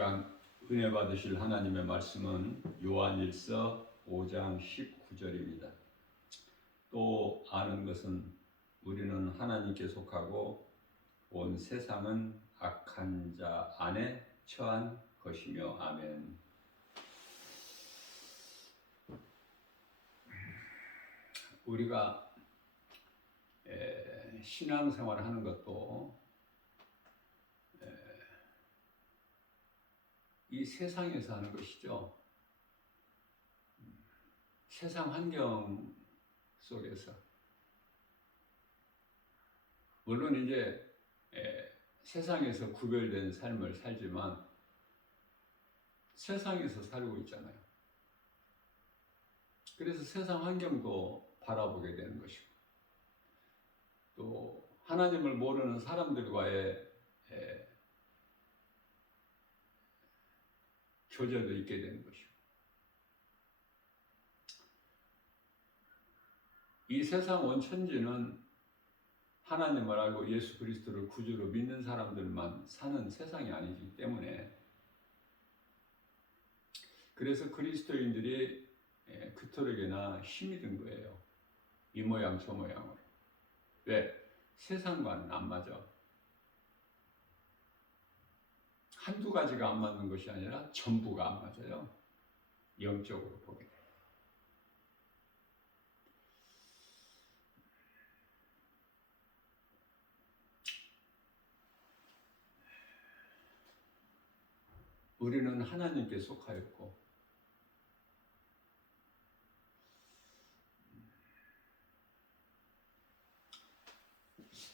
시간 은혜 받으실 하나님의 말씀은 요한일서 5장 19절입니다. 또 아는 것은 우리는 하나님께 속하고 온 세상은 악한 자 안에 처한 것이며. 아멘. 우리가 신앙생활을 하는 것도 이 세상에서 하는 것이죠. 세상 환경 속에서. 물론 이제 세상에서 구별된 삶을 살지만 세상에서 살고 있잖아요. 그래서 세상 환경도 바라보게 되는 것이고, 또 하나님을 모르는 사람들과의 교제도 있게 되는 것이고, 이 세상 온 천지는 하나님을 알고 예수 그리스도를 구주로 믿는 사람들만 사는 세상이 아니기 때문에, 그래서 그리스도인들이 그토록이나 힘이 든 거예요. 이 모양 저 모양으로. 왜? 세상과는 안 맞아. 한두 가지가 안 맞는 것이 아니라 전부가 안 맞아요. 영적으로 보게 돼요. 우리는 하나님께 속하였고,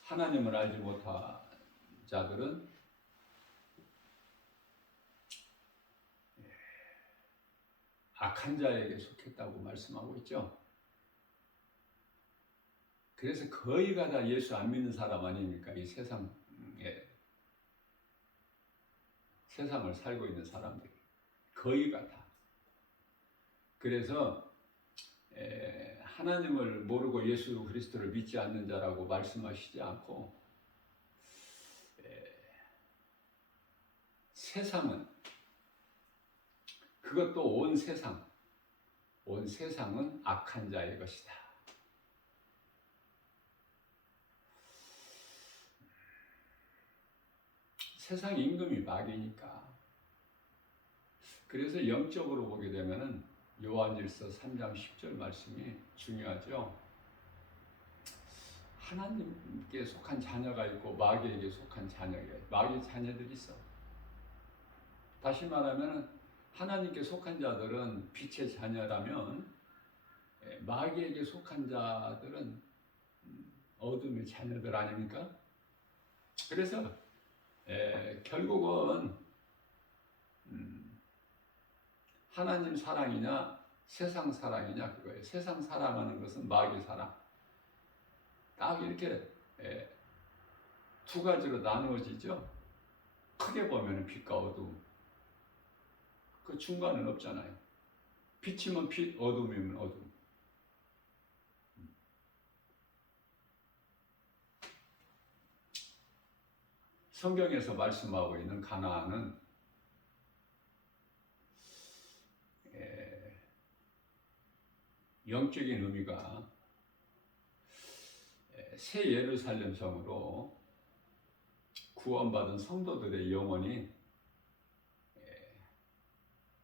하나님을 알지 못한 자들은 악한 자에게 속했다고 말씀하고 있죠. 그래서 거의가 다 예수 안 믿는 사람 아닙니까? 이 세상을 살고 있는 사람들이 거의가 다. 그래서 하나님을 모르고 예수 그리스도를 믿지 않는 자라고 말씀하시지 않고, 세상은, 그것도 온 세상은 악한 자의 것이다. 세상 임금이 마귀니까. 그래서 영적으로 보게 되면은 요한일서 3장 10절 말씀이 중요하죠. 하나님께 속한 자녀가 있고 마귀에게 속한 자녀가 있고, 마귀 자녀들이 있어. 다시 말하면 하나님께 속한 자들은 빛의 자녀라면, 마귀에게 속한 자들은 어둠의 자녀들 아닙니까? 그래서 결국은 하나님 사랑이냐 세상 사랑이냐 그거예요. 세상 사랑하는 것은 마귀 사랑. 딱 이렇게 두 가지로 나누어지죠. 크게 보면 빛과 어둠. 그 중간은 없잖아요. 빛이면 빛, 어둠이면 어둠. 성경에서 말씀하고 있는 가나안은 영적인 의미가 새 예루살렘 성으로 구원받은 성도들의 영혼이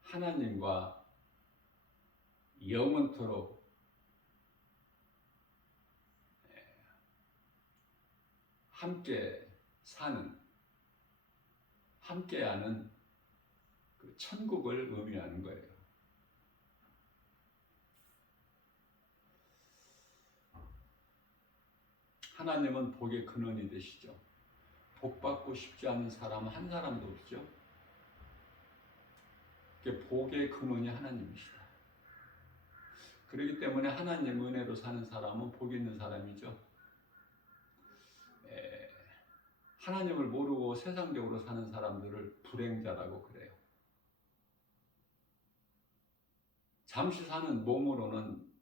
하나님과 영원토록 함께 사는, 함께하는 그 천국을 의미하는 거예요. 하나님은 복의 근원이 되시죠. 복 받고 싶지 않은 사람 한 사람도 없죠. 복의 근원이 하나님이시다. 그렇기 때문에 하나님 은혜로 사는 사람은 복 있는 사람이죠. 하나님을 모르고 세상적으로 사는 사람들을 불행자라고 그래요. 잠시 사는 몸으로는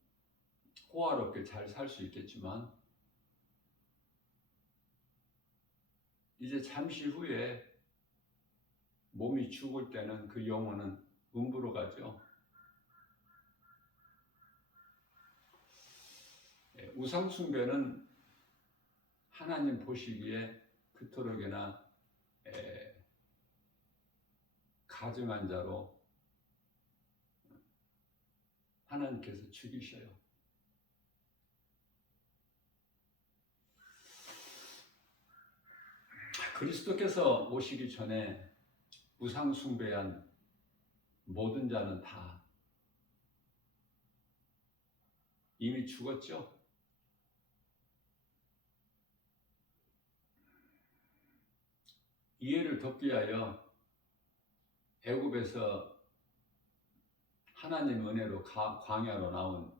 호화롭게 잘 살 수 있겠지만, 이제 잠시 후에 몸이 죽을 때는 그 영혼은 음부로 가죠. 우상 숭배는 하나님 보시기에 그토록이나 가증한 자로 하나님께서 죽이셔요. 그리스도께서 오시기 전에 우상 숭배한 모든 자는 다 이미 죽었죠. 이해를 돕기 위하여 애굽에서 하나님 은혜로 광야로 나온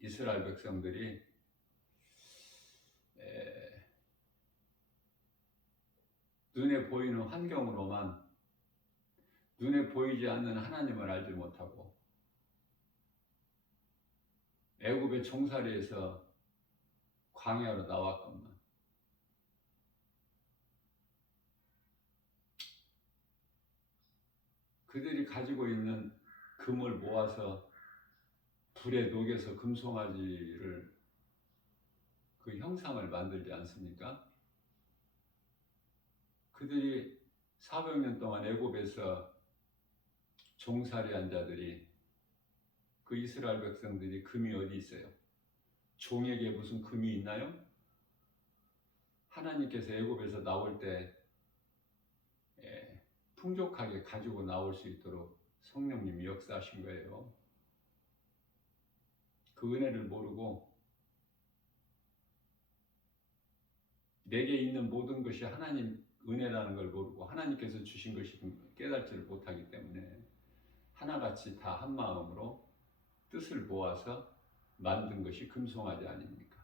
이스라엘 백성들이 눈에 보이는 환경으로만 눈에 보이지 않는 하나님을 알지 못하고 애굽의 종살이에서 광야로 나왔건만 그들이 가지고 있는 금을 모아서 불에 녹여서 금송아지를 그 형상을 만들지 않습니까? 그들이 400년 동안 애굽에서 종살이한 자들이 그 이스라엘 백성들이 금이 어디 있어요? 종에게 무슨 금이 있나요? 하나님께서 애굽에서 나올 때 풍족하게 가지고 나올 수 있도록 성령님이 역사하신 거예요. 그 은혜를 모르고 내게 있는 모든 것이 하나님 은혜라는 걸 모르고 하나님께서 주신 것이 깨닫지를 못하기 때문에 하나같이 다 한 마음으로 뜻을 모아서 만든 것이 금송아지 아닙니까?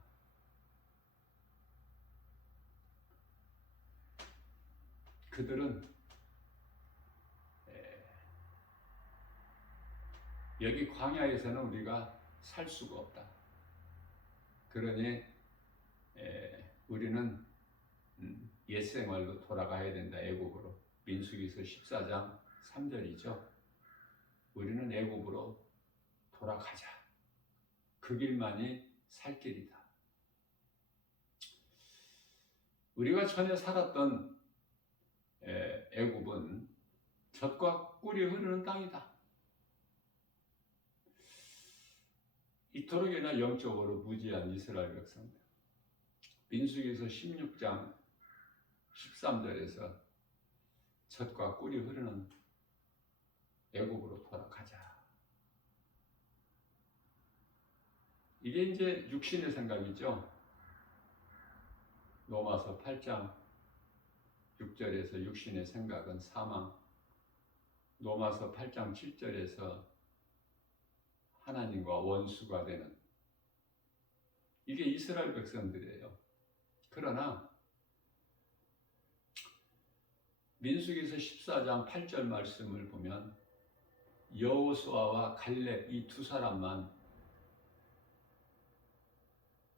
그들은 여기 광야에서는 우리가 살 수가 없다. 그러니 우리는 옛 생활로 돌아가야 된다. 애굽으로. 민수기서 14장 3절이죠. 우리는 애굽으로 돌아가자. 그 길만이 살 길이다. 우리가 전에 살았던 애굽은 젖과 꿀이 흐르는 땅이다. 이토록이나 영적으로 무지한 이스라엘 백성들. 민수기서 16장 13절에서 젖과 꿀이 흐르는 애굽으로 돌아가자. 이게 이제 육신의 생각이죠. 로마서 8장 6절에서 육신의 생각은 사망, 로마서 8장 7절에서 하나님과 원수가 되는, 이게 이스라엘 백성들이에요. 그러나 민수기서 14장 8절 말씀을 보면 여호수아와 갈렙 이 두 사람만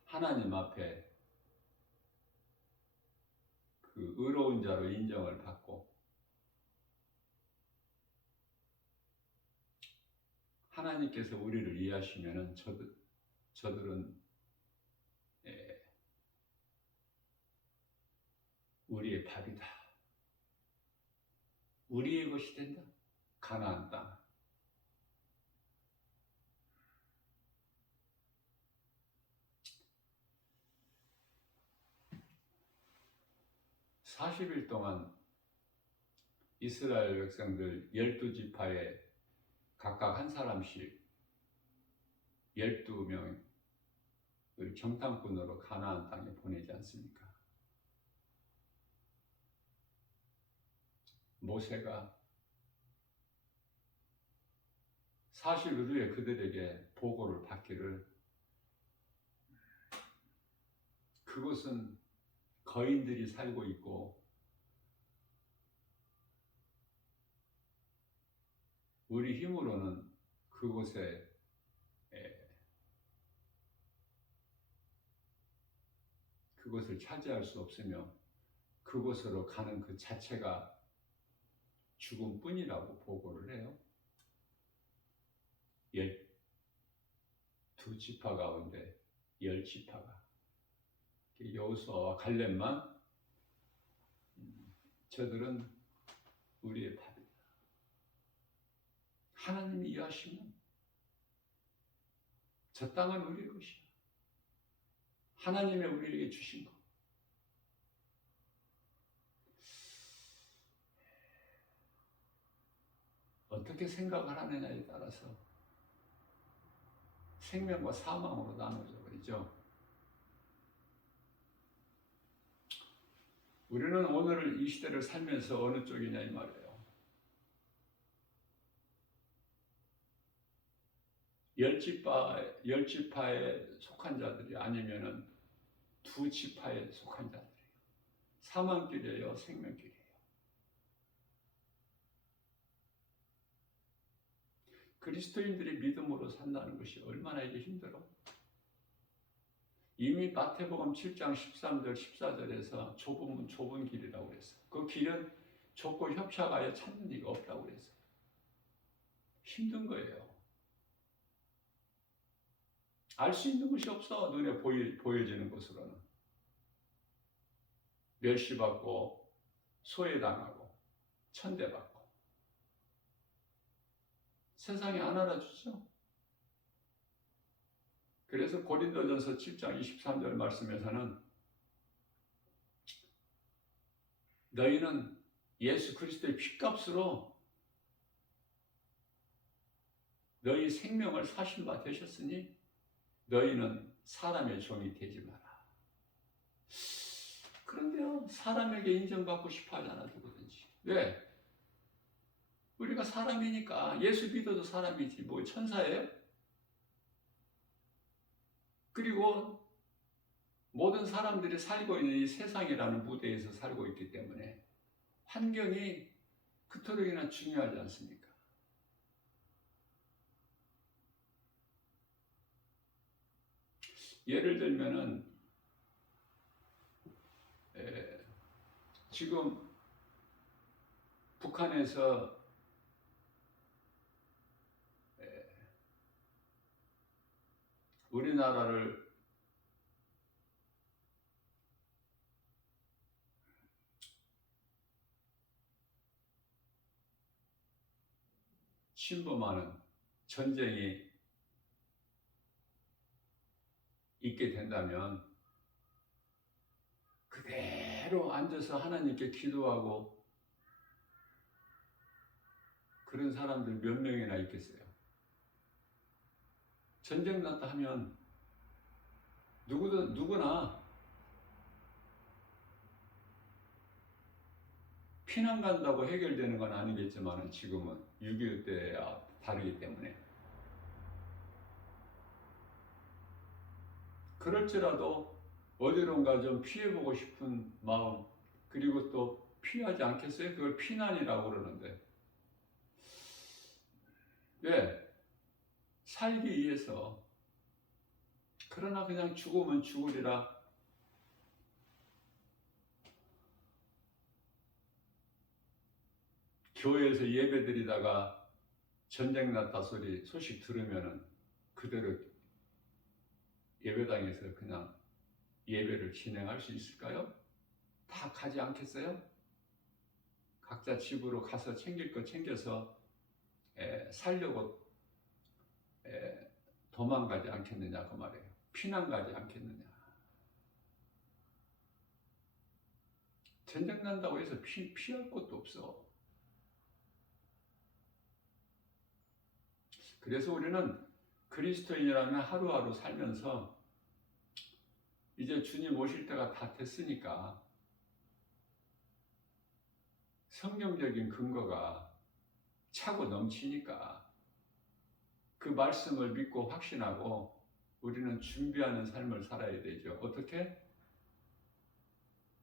하나님 앞에 그 의로운 자로 인정을 받고 하나님께서 우리를 이해하시면은 저들은 우리의 밥이다. 우리의 것이 된다. 가나안 땅. (40일) 동안 이스라엘 백성들 12지파에 각각 한 사람씩 12명을 정탐꾼으로 가나안 땅에 보내지 않습니까? 모세가 40일 후에 그들에게 보고를 받기를, 그곳은 거인들이 살고 있고 우리 힘으로는 그곳에 그것을 차지할 수 없으며 그곳으로 가는 그 자체가 죽음뿐이라고 보고를 해요. 12지파 가운데 10지파가 여호수아와 갈렙만 저들은 우리의 밥이다. 하나님이 이해하시면 저 땅은 우리의 것이야. 하나님의 우리에게 주신 것. 어떻게 생각을 하느냐에 따라서 생명과 사망으로 나눠져 버리죠. 우리는 오늘 이 시대를 살면서 어느 쪽이냐 이 말이에요. 열지파에 속한 자들이 아니면은 두 지파에 속한 자들이에요. 사망길이에요, 생명길이에요. 그리스도인들이 믿음으로 산다는 것이 얼마나 이게 힘들어? 이미 마태복음 7장 13절 14절에서 좁은 길이라고 그랬어요. 그 길은 좁고 협착하여 찾는 이가 없다고 그랬어요. 힘든 거예요. 알 수 있는 것이 없어. 눈에 보여지는 것으로는 멸시받고 소외당하고 천대받고 세상이 안 알아주죠. 그래서 고린도전서 7장 23절 말씀에서는 너희는 예수 그리스도의 핏값으로 너희 생명을 사신 바 되셨으니 너희는 사람의 종이 되지 마라. 그런데요, 사람에게 인정받고 싶어 하잖아, 누구든지. 왜? 우리가 사람이니까. 예수 믿어도 사람이지 뭐 천사예요? 그리고 모든 사람들이 살고 있는 이 세상이라는 무대에서 살고 있기 때문에 환경이 그토록이나 중요하지 않습니까? 예를 들면은 지금 북한에서 우리나라를 침범하는 전쟁이 있게 된다면 그대로 앉아서 하나님께 기도하고 그런 사람들 몇 명이나 있겠어요? 전쟁 났다 하면 누구나 피난 간다고 해결되는 건 아니겠지만 지금은 6.25 때와 다르기 때문에 그럴지라도 어디론가 좀 피해보고 싶은 마음, 그리고 또 피하지 않겠어요? 그걸 피난이라고 그러는데 왜? 살기 위해서. 그러나 그냥 죽으면 죽으리라. 교회에서 예배드리다가 전쟁 났다 소식 들으면은 그대로 예배당에서 그냥 예배를 진행할 수 있을까요? 다 가지 않겠어요? 각자 집으로 가서 챙길 거 챙겨서 살려고 도망가지 않겠느냐 그 말이에요. 피난 가지 않겠느냐. 전쟁 난다고 해서 피할 곳도 없어. 그래서 우리는 그리스도인이라면 하루하루 살면서 이제 주님 오실 때가 다 됐으니까 성경적인 근거가 차고 넘치니까 그 말씀을 믿고 확신하고 우리는 준비하는 삶을 살아야 되죠. 어떻게?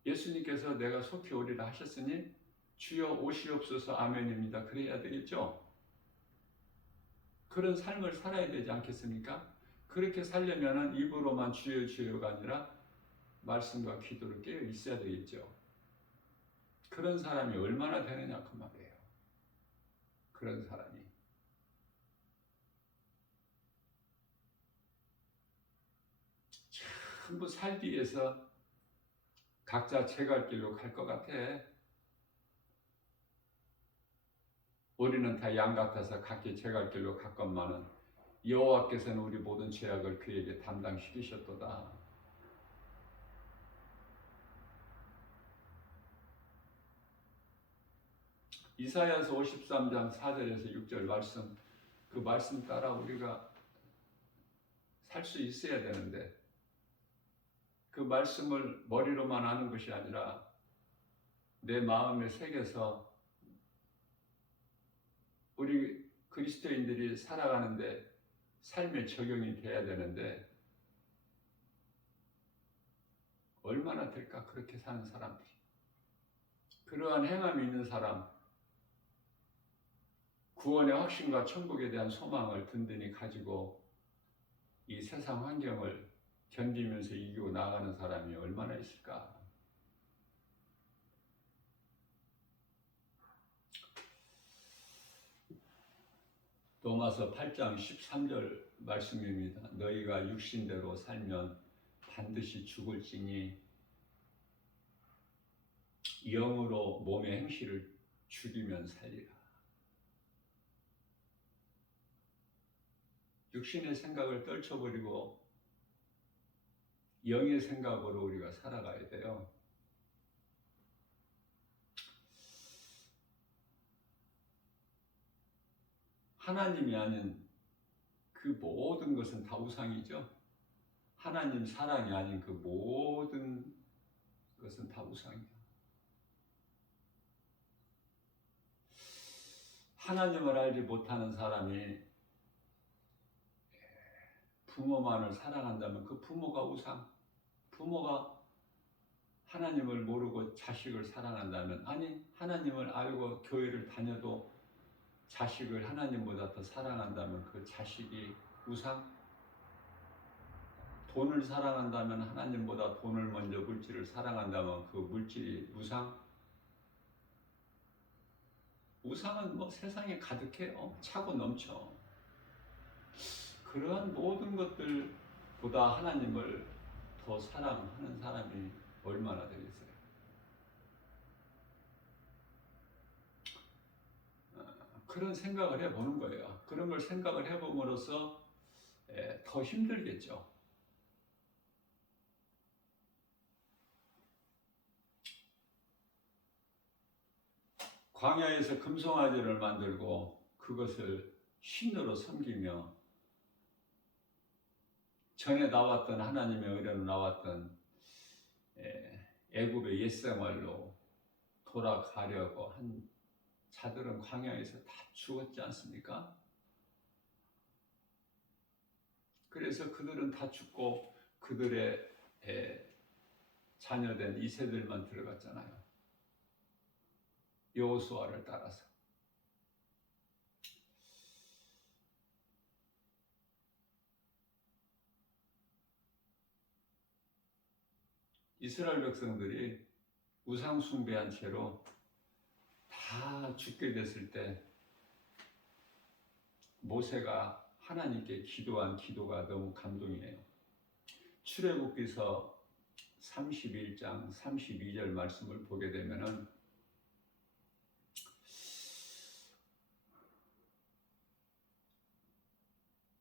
예수님께서 내가 속히 오리라 하셨으니 주여 오시옵소서 아멘입니다. 그래야 되겠죠. 그런 삶을 살아야 되지 않겠습니까? 그렇게 살려면 입으로만 주여 주여가 아니라 말씀과 기도를 깨어 있어야 되겠죠. 그런 사람이 얼마나 되느냐 그 말이에요. 그런 사람이 전부 살기 위해서 각자 제갈 길로 갈 것 같아. 우리는 다 양 같아서 각기 제갈 길로 갔건만은 여호와께서는 우리 모든 죄악을 그에게 담당시키셨도다. 이사야서 53장 4절에서 6절 말씀, 그 말씀 따라 우리가 살 수 있어야 되는데, 그 말씀을 머리로만 아는 것이 아니라 내 마음에 새겨서 우리 그리스도인들이 살아가는데 삶에 적용이 돼야 되는데, 얼마나 될까 그렇게 사는 사람들이. 그러한 행함이 있는 사람, 구원의 확신과 천국에 대한 소망을 든든히 가지고 이 세상 환경을 견디면서 이기고 나가는 사람이 얼마나 있을까. 로마서 8장 13절 말씀입니다. 너희가 육신대로 살면 반드시 죽을지니 영으로 몸의 행실을 죽이면 살리라. 육신의 생각을 떨쳐버리고 영의 생각으로 우리가 살아가야 돼요. 하나님이 아닌 그 모든 것은 다 우상이죠. 하나님 사랑이 아닌 그 모든 것은 다 우상이에요. 하나님을 알지 못하는 사람이 부모만을 사랑한다면 그 부모가 우상, 부모가 하나님을 모르고 자식을 사랑한다면, 아니 하나님을 알고 교회를 다녀도 자식을 하나님보다 더 사랑한다면 그 자식이 우상, 돈을 사랑한다면 하나님보다 돈을 먼저 물질을 사랑한다면 그 물질이 우상. 우상은 뭐 세상에 가득해요. 차고 넘쳐. 그러한 모든 것들보다 하나님을 더 사랑하는 사람이 얼마나 되겠어요. 그런 생각을 해보는 거예요. 그런 걸 생각을 해봄으로써 더 힘들겠죠. 광야에서 금송아지를 만들고 그것을 신으로 섬기며 전에 나왔던 하나님의 의뢰로 나왔던 애굽의 옛생활로 돌아가려고 한 자들은 광야에서 다 죽었지 않습니까? 그래서 그들은 다 죽고 그들의 자녀된 이세들만 들어갔잖아요. 여호수아를 따라서. 이스라엘 백성들이 우상 숭배한 채로 다 죽게 됐을 때 모세가 하나님께 기도한 기도가 너무 감동이에요. 출애굽기서 31장 32절 말씀을 보게 되면은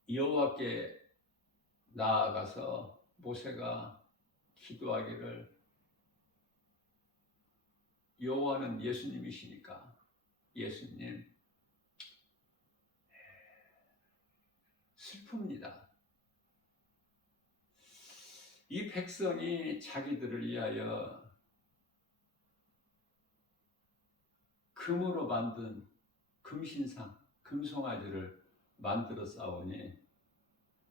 여호와께 나아가서 모세가 기도하기를, 여호와는 예수님이시니까 예수님, 슬픕니다. 이 백성이 자기들을 위하여 금으로 만든 금신상, 금송아지를 만들어 싸우니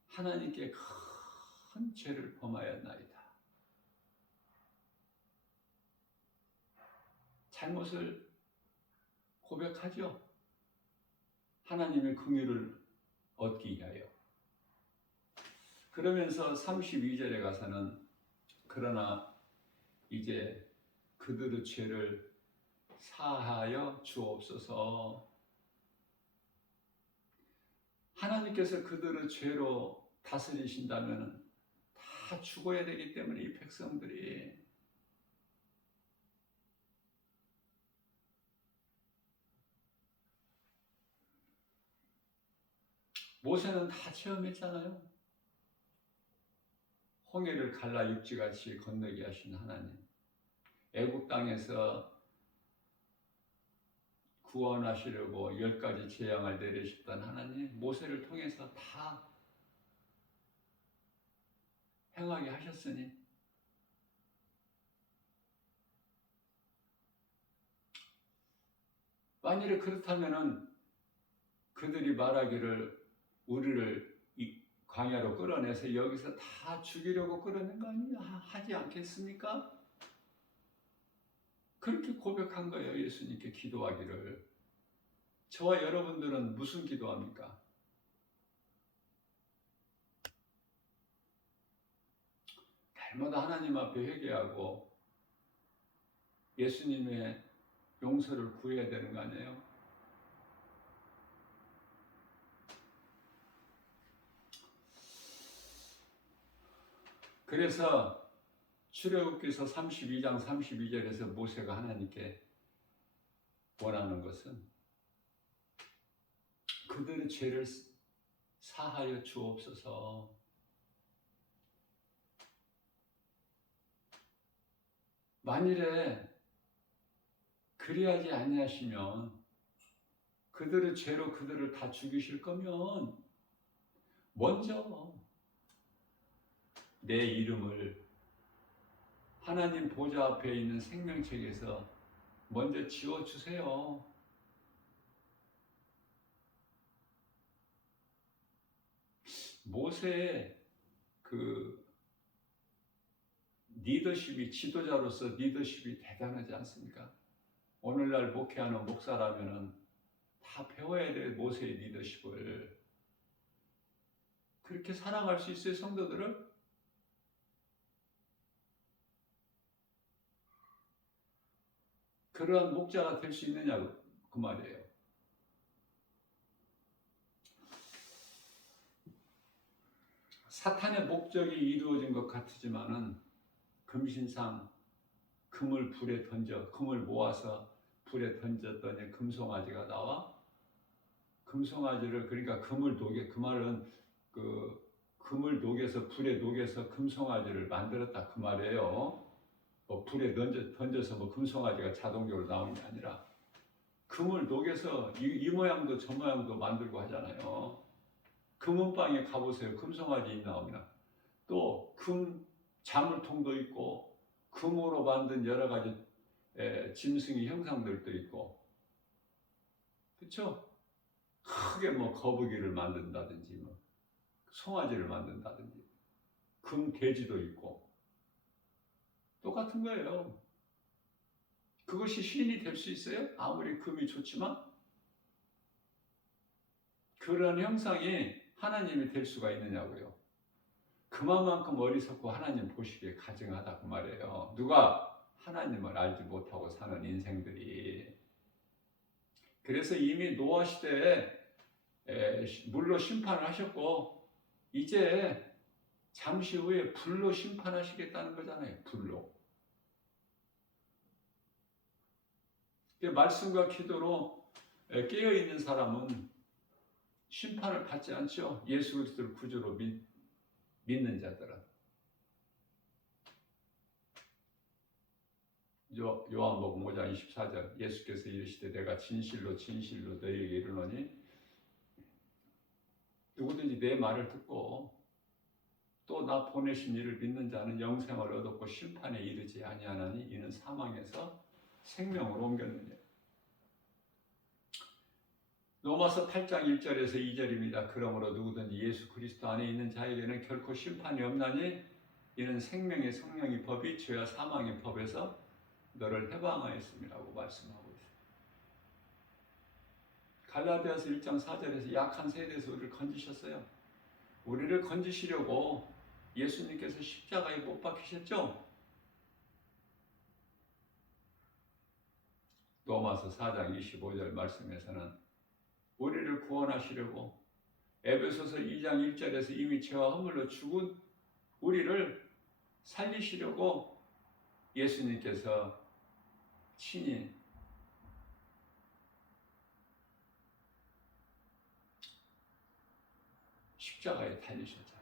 하나님께 큰 죄를 범하였나이다. 잘못을 고백하죠. 하나님의 긍휼을 얻기 위하여. 그러면서 32절에 가서는 그러나 이제 그들의 죄를 사하여 주옵소서. 하나님께서 그들을 죄로 다스리신다면 다 죽어야 되기 때문에 이 백성들이 모세는 다 체험했잖아요. 홍해를 갈라 육지같이 건너게 하신 하나님, 애국 땅에서 구원하시려고 10가지 재앙을 내리셨던 하나님, 모세를 통해서 다 행하게 하셨으니 만일에 그렇다면은 그들이 말하기를 우리를 이 광야로 끌어내서 여기서 다 죽이려고 끌어낸 거 아니냐 하지 않겠습니까? 그렇게 고백한 거예요. 예수님께 기도하기를. 저와 여러분들은 무슨 기도합니까? 날마다 하나님 앞에 회개하고 예수님의 용서를 구해야 되는 거 아니에요? 그래서 출애굽기서 32장 32절에서 모세가 하나님께 원하는 것은 그들의 죄를 사하여 주옵소서. 만일에 그리하지 아니하시면 그들의 죄로 그들을 다 죽이실 거면 먼저 내 이름을 하나님 보좌 앞에 있는 생명책에서 먼저 지워주세요. 모세의 그 리더십이, 지도자로서 리더십이 대단하지 않습니까? 오늘날 목회하는 목사라면은 다 배워야 될 모세의 리더십을. 그렇게 사랑할 수 있어요, 성도들을? 그러한 목자가 될 수 있느냐고 그 말이에요. 사탄의 목적이 이루어진 것 같지만은 금신상 금을 불에 던져, 금을 모아서 불에 던졌더니 금송아지가 나와. 금송아지를, 그러니까 금을 녹여, 그 말은 그 금을 녹여서 불에 녹여서 금송아지를 만들었다 그 말이에요. 뭐 불에 던져서 뭐 금송아지가 자동적으로 나오는 게 아니라 금을 녹여서 이 모양도 저 모양도 만들고 하잖아요. 금은방에 가보세요. 금송아지 나오면 또 금 자물통도 있고 금으로 만든 여러 가지 짐승의 형상들도 있고, 그렇죠? 크게 뭐 거북이를 만든다든지 뭐 송아지를 만든다든지 금 돼지도 있고 똑같은 거예요. 그것이 신이 될 수 있어요? 아무리 금이 좋지만 그런 형상이 하나님이 될 수가 있느냐고요. 그만큼 어리석고 하나님 보시기에 가증하다 그 말이에요. 누가? 하나님을 알지 못하고 사는 인생들이. 그래서 이미 노아 시대에 물로 심판을 하셨고 이제 잠시 후에 불로 심판하시겠다는 거잖아요. 불로. 말씀과 기도로 깨어있는 사람은 심판을 받지 않죠. 예수 그리스도를 구주로 믿는 자들은. 요한복음 5장 24절 예수께서 이르시되 내가 진실로 진실로 너희에게 이르노니 누구든지 내 말을 듣고 또 나 보내신 이를 믿는 자는 영생을 얻었고 심판에 이르지 아니하나니 이는 사망에서 생명으로 옮겼느니라. 로마서 8장 1절에서 2절입니다. 그러므로 누구든지 예수 그리스도 안에 있는 자에게는 결코 심판이 없나니 이는 생명의 성령의 법이 죄와 사망의 법에서 너를 해방하였음이라고 말씀하고 있습니다. 갈라디아서 1장 4절에서 약한 세대에서 우리를 건지셨어요. 우리를 건지시려고 예수님께서 십자가에 못 박히셨죠? 로마서 4장 25절 말씀에서는 우리를 구원하시려고 에베소서 2장 1절에서 이미 죄와 허물로 죽은 우리를 살리시려고 예수님께서 친히 십자가에 달리셨잖아요.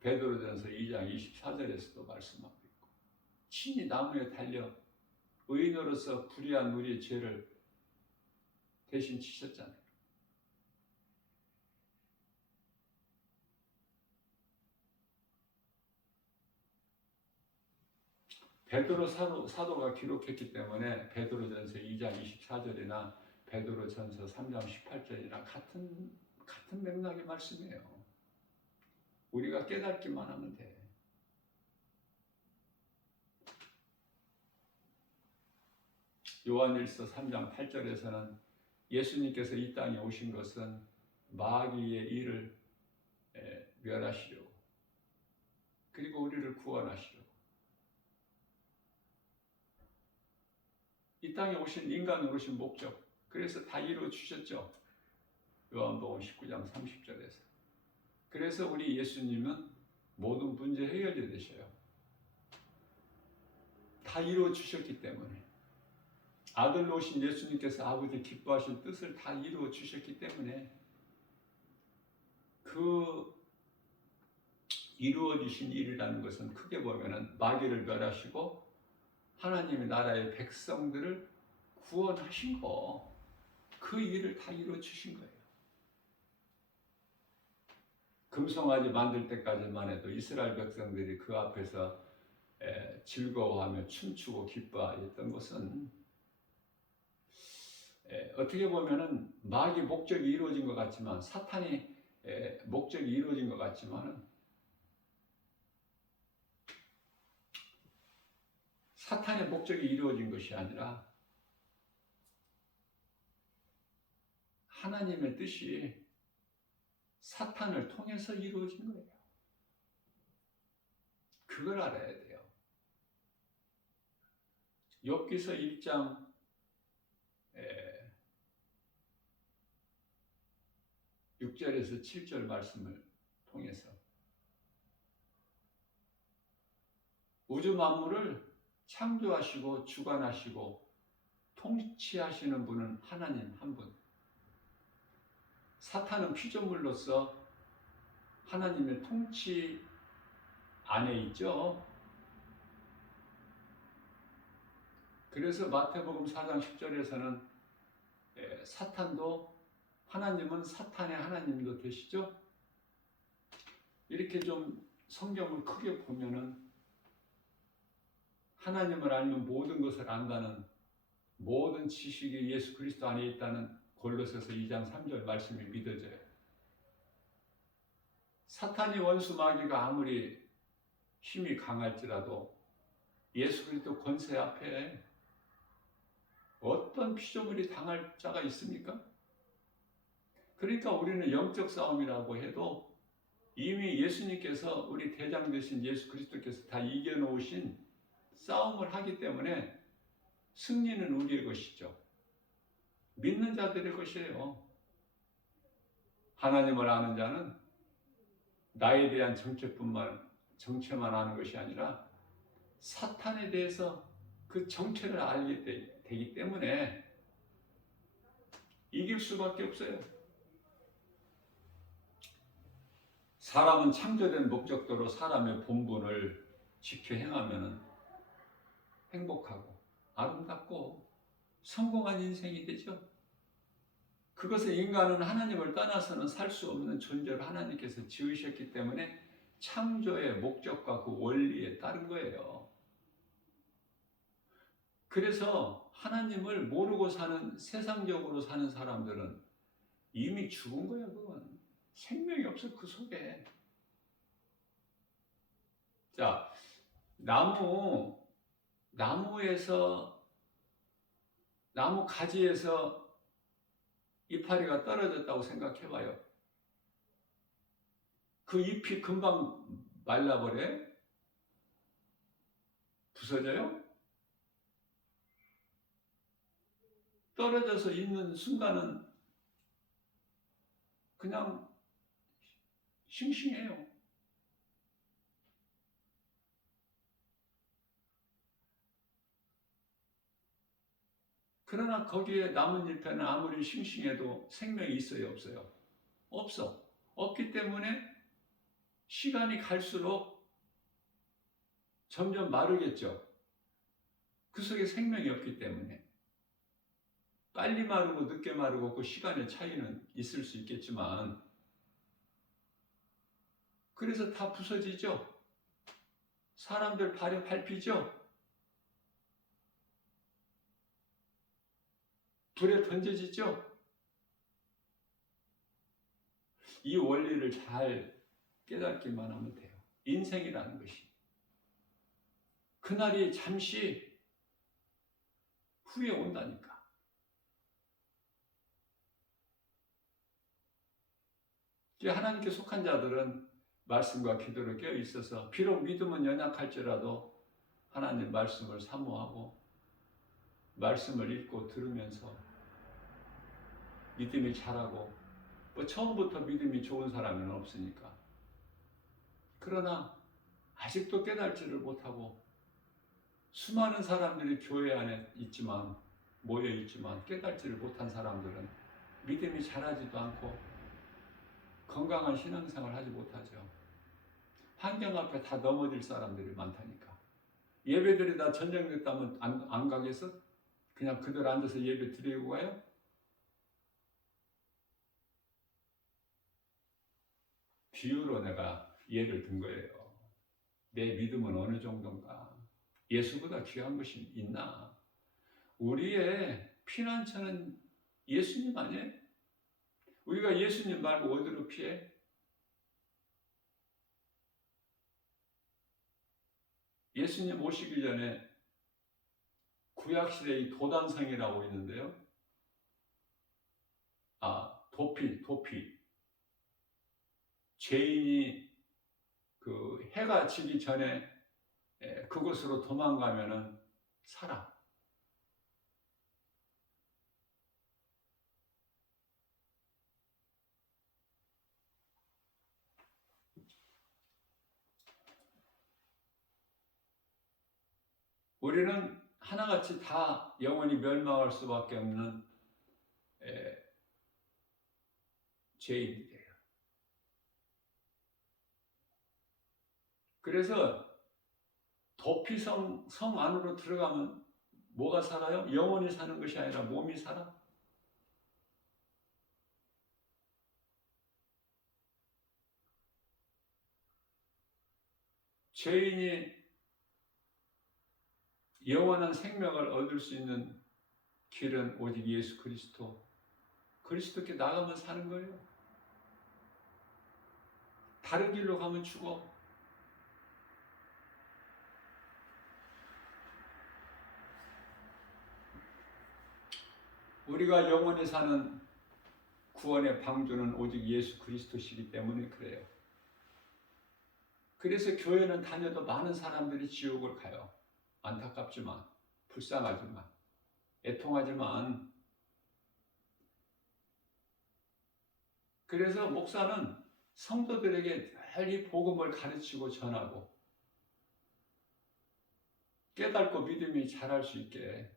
베드로전서 2장 24절에서도 말씀하고 있고, 친히 나무에 달려 의인으로서 불의한 우리의 죄를 대신 지셨잖아요. 베드로 사도가 기록했기 때문에 베드로전서 2장 24절이나 베드로전서 3장 18절이나 같은 맥락의 말씀이에요. 우리가 깨닫기만 하면 돼. 요한일서 3장 8절에서는 예수님께서 이 땅에 오신 것은 마귀의 일을 멸하시려고, 그리고 우리를 구원하시려고, 이 땅에 오신 인간으로 오신 목적, 그래서 다 이루어 주셨죠. 요한복음 19장 30절에서. 그래서 우리 예수님은 모든 문제 해결자 되셔요. 다 이루어 주셨기 때문에. 아들로 오신 예수님께서 아버지 기뻐하신 뜻을 다 이루어 주셨기 때문에 그 이루어 주신 일이라는 것은 크게 보면은 마귀를 멸하시고 하나님의 나라의 백성들을 구원하신 거, 그 일을 다 이루어 주신 거예요. 금송아지 만들 때까지만 해도 이스라엘 백성들이 그 앞에서 즐거워하며 춤추고 기뻐했던 것은 어떻게 보면은 마귀 목적이 이루어진 것 같지만, 사탄이 목적이 이루어진 것 같지만은 사탄의 목적이 이루어진 것이 아니라 하나님의 뜻이 사탄을 통해서 이루어진 거예요. 그걸 알아야 돼요. 욥기서 1장 6절에서 7절 말씀을 통해서 우주 만물을 창조하시고 주관하시고 통치하시는 분은 하나님 한 분. 사탄은 피조물로서 하나님의 통치 안에 있죠. 그래서 마태복음 4장 10절에서는 사탄도, 하나님은 사탄의 하나님도 되시죠. 이렇게 좀 성경을 크게 보면은 하나님을 알면 모든 것을 안다는, 모든 지식이 예수 그리스도 안에 있다는 골로새서 2장 3절 말씀이 믿어져요. 사탄이 원수 마귀가 아무리 힘이 강할지라도 예수 그리스도 권세 앞에 어떤 피조물이 당할 자가 있습니까? 그러니까 우리는 영적 싸움이라고 해도 이미 예수님께서, 우리 대장 되신 예수 그리스도께서 다 이겨놓으신 싸움을 하기 때문에 승리는 우리의 것이죠. 믿는 자들의 것이에요. 하나님을 아는 자는 나에 대한 정체만 아는 것이 아니라 사탄에 대해서 그 정체를 알게 되기 때문에 이길 수밖에 없어요. 사람은 창조된 목적대로 사람의 본분을 지켜 행하면 행복하고 아름답고 성공한 인생이 되죠. 그것은 인간은 하나님을 떠나서는 살 수 없는 존재를 하나님께서 지으셨기 때문에 창조의 목적과 그 원리에 따른 거예요. 그래서 하나님을 모르고 사는, 세상적으로 사는 사람들은 이미 죽은 거야. 그건 생명이 없어, 그 속에. 자, 나무에서, 나무 가지에서 이파리가 떨어졌다고 생각해봐요. 그 잎이 금방 말라버려? 부서져요? 떨어져서 있는 순간은 그냥 싱싱해요. 그러나 거기에 남은 잎에는 아무리 싱싱해도 생명이 있어요, 없어요? 없어. 없기 때문에 시간이 갈수록 점점 마르겠죠. 그 속에 생명이 없기 때문에. 빨리 마르고 늦게 마르고 그 시간의 차이는 있을 수 있겠지만, 그래서 다 부서지죠. 사람들 발에 밟히죠. 불에 던져지죠. 이 원리를 잘 깨닫기만 하면 돼요. 인생이라는 것이. 그날이 잠시 후에 온다니까. 하나님께 속한 자들은 말씀과 기도로 깨어 있어서 비록 믿음은 연약할지라도 하나님 말씀을 사모하고 말씀을 읽고 들으면서 믿음이 자라고, 뭐 처음부터 믿음이 좋은 사람은 없으니까. 그러나 아직도 깨달지를 못하고 수많은 사람들이 교회 안에 있지만, 모여 있지만 깨달지를 못한 사람들은 믿음이 자라지도 않고 건강한 신앙생활을 하지 못하죠. 환경 앞에 다 넘어질 사람들이 많다니까. 예배들이 다 전쟁됐다면 안 가겠어? 그냥 그대로 앉아서 예배 드리고 가요? 비유로 내가 예를 든 거예요. 내 믿음은 어느 정도인가? 예수보다 귀한 것이 있나? 우리의 피난처는 예수님 아니에요? 우리가 예수님 말고 어디로 피해? 예수님 오시기 전에 구약시대의 도단성이라고 있는데요. 도피. 죄인이 그 해가 지기 전에 그곳으로 도망가면은 살아. 우리는 하나같이 다 영원히 멸망할 수밖에 없는 죄인들이에요. 그래서 도피성 안으로 들어가면 뭐가 살아요? 영혼이 사는 것이 아니라 몸이 살아. 죄인이 영원한 생명을 얻을 수 있는 길은 오직 예수 그리스도. 그리스도께 나가면 사는 거예요. 다른 길로 가면 죽어. 우리가 영원히 사는 구원의 방주는 오직 예수 그리스도시기 때문에 그래요. 그래서 교회는 다녀도 많은 사람들이 지옥을 가요. 안타깝지만, 불쌍하지만, 애통하지만. 그래서 목사는 성도들에게 늘 이 복음을 가르치고 전하고 깨닫고 믿음이 자랄 수 있게,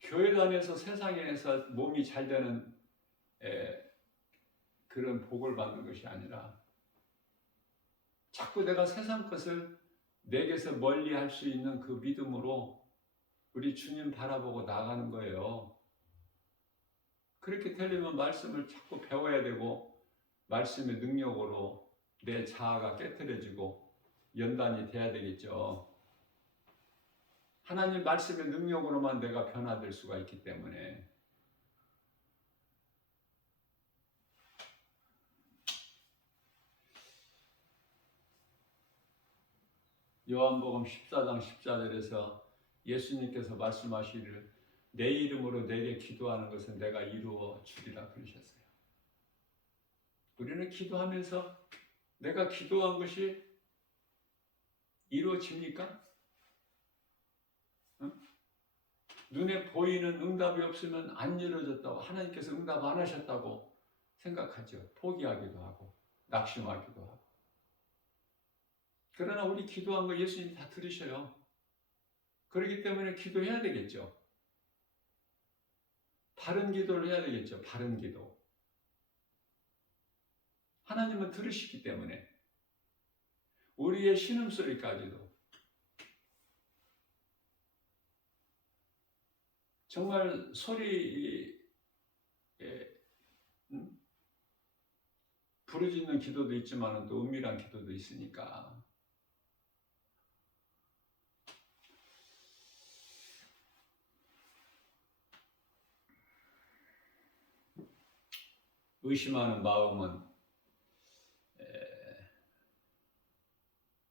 교회 다녀서 세상에서 몸이 잘 되는 그런 복을 받는 것이 아니라 자꾸 내가 세상 것을 내게서 멀리 할 수 있는 그 믿음으로 우리 주님 바라보고 나가는 거예요. 그렇게 되려면 말씀을 자꾸 배워야 되고 말씀의 능력으로 내 자아가 깨트려지고 연단이 돼야 되겠죠. 하나님 말씀의 능력으로만 내가 변화될 수가 있기 때문에. 요한복음 14장 14절에서 예수님께서 말씀하시기를 내 이름으로 내게 기도하는 것은 내가 이루어 주리라 그러셨어요. 우리는 기도하면서 내가 기도한 것이 이루어집니까? 응? 눈에 보이는 응답이 없으면 안 이루어졌다고, 하나님께서 응답 안 하셨다고 생각하죠. 포기하기도 하고 낙심하기도 하고. 그러나 우리 기도한 거 예수님이 다 들으셔요. 그렇기 때문에 기도해야 되겠죠. 바른 기도를 해야 되겠죠. 바른 기도. 하나님은 들으시기 때문에 우리의 신음소리까지도 정말 소리 부르짖는 기도도 있지만 또 은밀한 기도도 있으니까 의심하는 마음은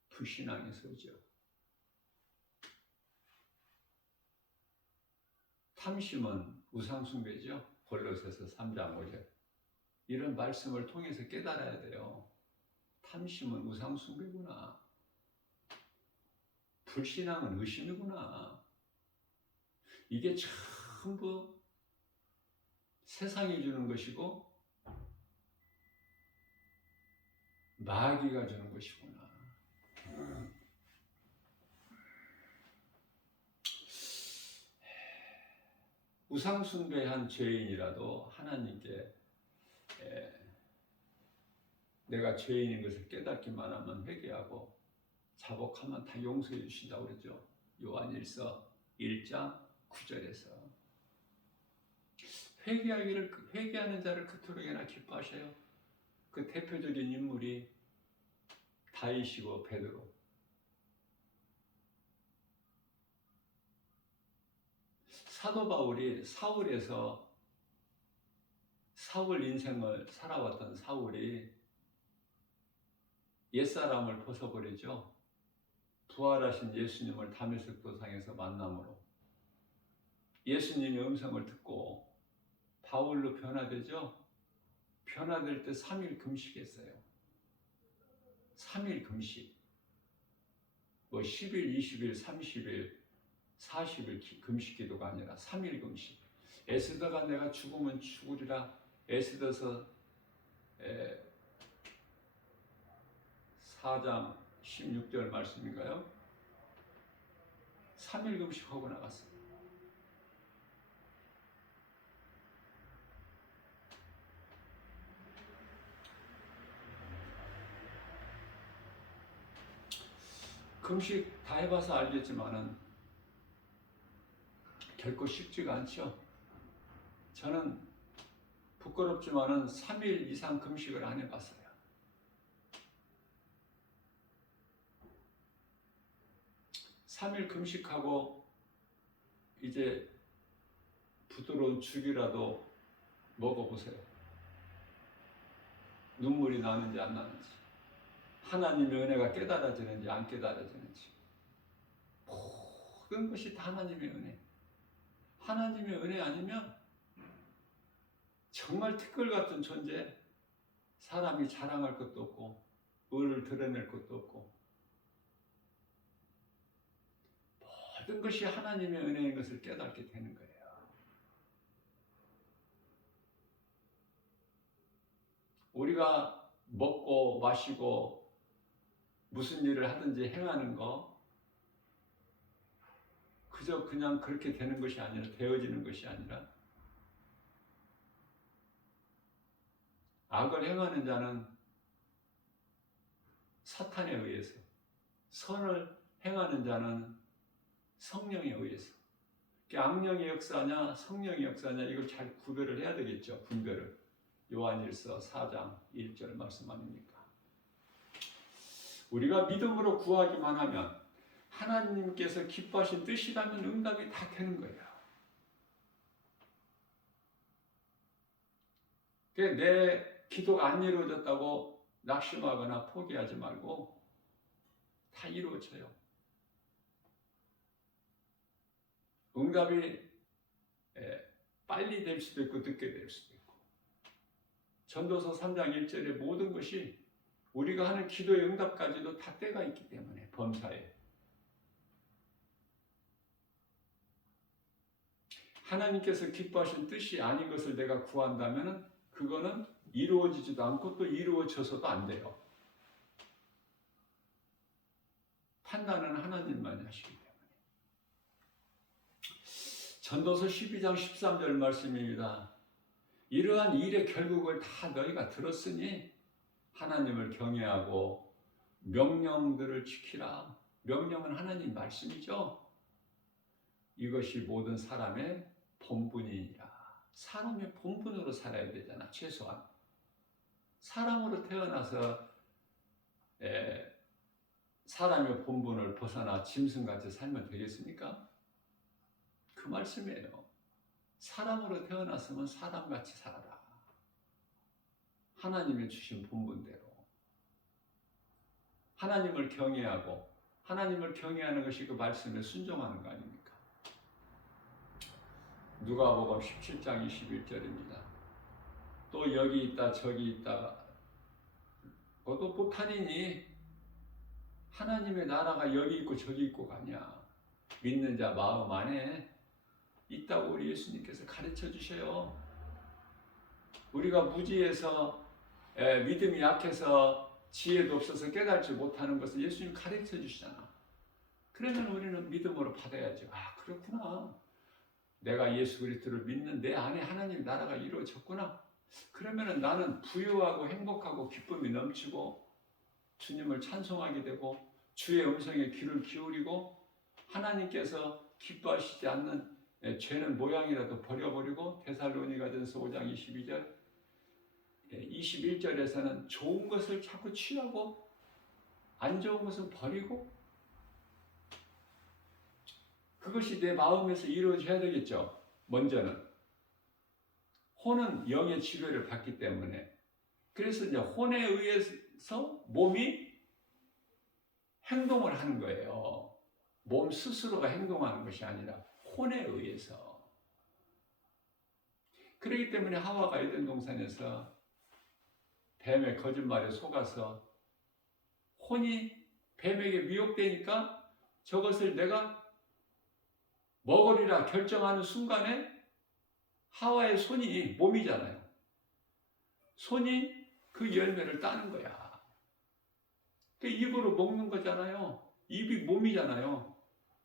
불신앙의 소리죠. 탐심은 우상숭배죠. 골로새서 3장 5절. 이런 말씀을 통해서 깨달아야 돼요. 탐심은 우상숭배구나. 불신앙은 의심이구나. 이게 전부 세상이 주는 것이고 마귀가 주는 것이구나. 우상숭배한 죄인이라도 하나님께 내가 죄인인 것을 깨닫기만 하면 회개하고 자복하면 다 용서해 주신다고 그러죠. 요한일서 1장 9절에서 회개하는 자를 그토록이나 기뻐하셔요. 그 대표적인 인물이 다윗이고 베드로. 사도 바울이 사울 인생을 살아왔던 사울이 옛사람을 벗어버리죠. 부활하신 예수님을 다메섹 도상에서 만남으로 예수님의 음성을 듣고 바울로 변화되죠. 변화될 때 3일 금식했어요. 3일 금식. 10일, 20일, 30일, 40일 금식 기도가 아니라 3일 금식. 에스더가 내가 죽으면 죽으리라. 에스더서 4장 16절 말씀인가요? 3일 금식하고 나갔어요. 금식 다 해봐서 알겠지만은 결코 쉽지가 않죠. 저는 부끄럽지만은 3일 이상 금식을 안 해봤어요. (3일) 금식하고 이제 부드러운 죽이라도 먹어보세요. 눈물이 나는지 안 나는지, 하나님의 은혜가 깨달아지는지 안 깨달아지는지. 모든 것이 다 하나님의 은혜. 하나님의 은혜 아니면 정말 티끌 같은 존재, 사람이 자랑할 것도 없고 의를 드러낼 것도 없고, 모든 것이 하나님의 은혜인 것을 깨닫게 되는 거예요. 우리가 먹고 마시고 무슨 일을 하든지 행하는 거 그저 그냥 그렇게 되는 것이 아니라, 되어지는 것이 아니라, 악을 행하는 자는 사탄에 의해서, 선을 행하는 자는 성령에 의해서. 악령의 역사냐 성령의 역사냐, 이걸 잘 구별을 해야 되겠죠. 분별을. 요한일서 4장 1절 말씀 아닙니까? 우리가 믿음으로 구하기만 하면 하나님께서 기뻐하신 뜻이라면 응답이 다 되는 거예요. 내 기도가 안 이루어졌다고 낙심하거나 포기하지 말고 다 이루어져요. 응답이 빨리 될 수도 있고 늦게 될 수도 있고. 전도서 3장 1절의 모든 것이 우리가 하는 기도의 응답까지도 다 때가 있기 때문에, 범사에. 하나님께서 기뻐하신 뜻이 아닌 것을 내가 구한다면 그거는 이루어지지도 않고 또 이루어져서도 안 돼요. 판단은 하나님만이 하시기 때문에. 전도서 12장 13절 말씀입니다. 이러한 일의 결국을 다 너희가 들었으니 하나님을 경외하고 명령들을 지키라. 명령은 하나님 말씀이죠. 이것이 모든 사람의 본분이니라. 사람의 본분으로 살아야 되잖아. 최소한 사람으로 태어나서 사람의 본분을 벗어나 짐승같이 살면 되겠습니까? 그 말씀이에요. 사람으로 태어났으면 사람같이 살아라. 하나님이 주신 본분대로 하나님을 경외하고 하나님을 경외하는 것이 그 말씀에 순종하는 거 아닙니까? 누가복음 17장 21절입니다. 또 여기 있다 저기 있다 그것도 보탄이니 하나님의 나라가 여기 있고 저기 있고가 아니야. 믿는 자 마음 안에 있다고 우리 예수님께서 가르쳐 주셔요. 우리가 무지해서 믿음이 약해서 지혜도 없어서 깨달지 못하는 것을 예수님 가르쳐 주시잖아. 그러면 우리는 믿음으로 받아야죠. 아, 그렇구나. 내가 예수 그리스도를 믿는 내 안에 하나님 나라가 이루어졌구나. 그러면 나는 부유하고 행복하고 기쁨이 넘치고 주님을 찬송하게 되고 주의 음성에 귀를 기울이고 하나님께서 기뻐하시지 않는 죄는 모양이라도 버려버리고 데살로니가전서 5장 22절 21절에서는 좋은 것을 자꾸 취하고 안 좋은 것은 버리고 그것이 내 마음에서 이루어져야 되겠죠. 먼저는 혼은 영의 지배를 받기 때문에 그래서 이제 혼에 의해서 몸이 행동을 하는 거예요. 몸 스스로가 행동하는 것이 아니라 혼에 의해서. 그렇기 때문에 하와가 에덴 동산에서 뱀의 거짓말에 속아서 혼이 뱀에게 미혹되니까 저것을 내가 먹으리라 결정하는 순간에 하와의 손이 몸이잖아요. 손이 그 열매를 따는 거야. 그 입으로 먹는 거잖아요. 입이 몸이잖아요.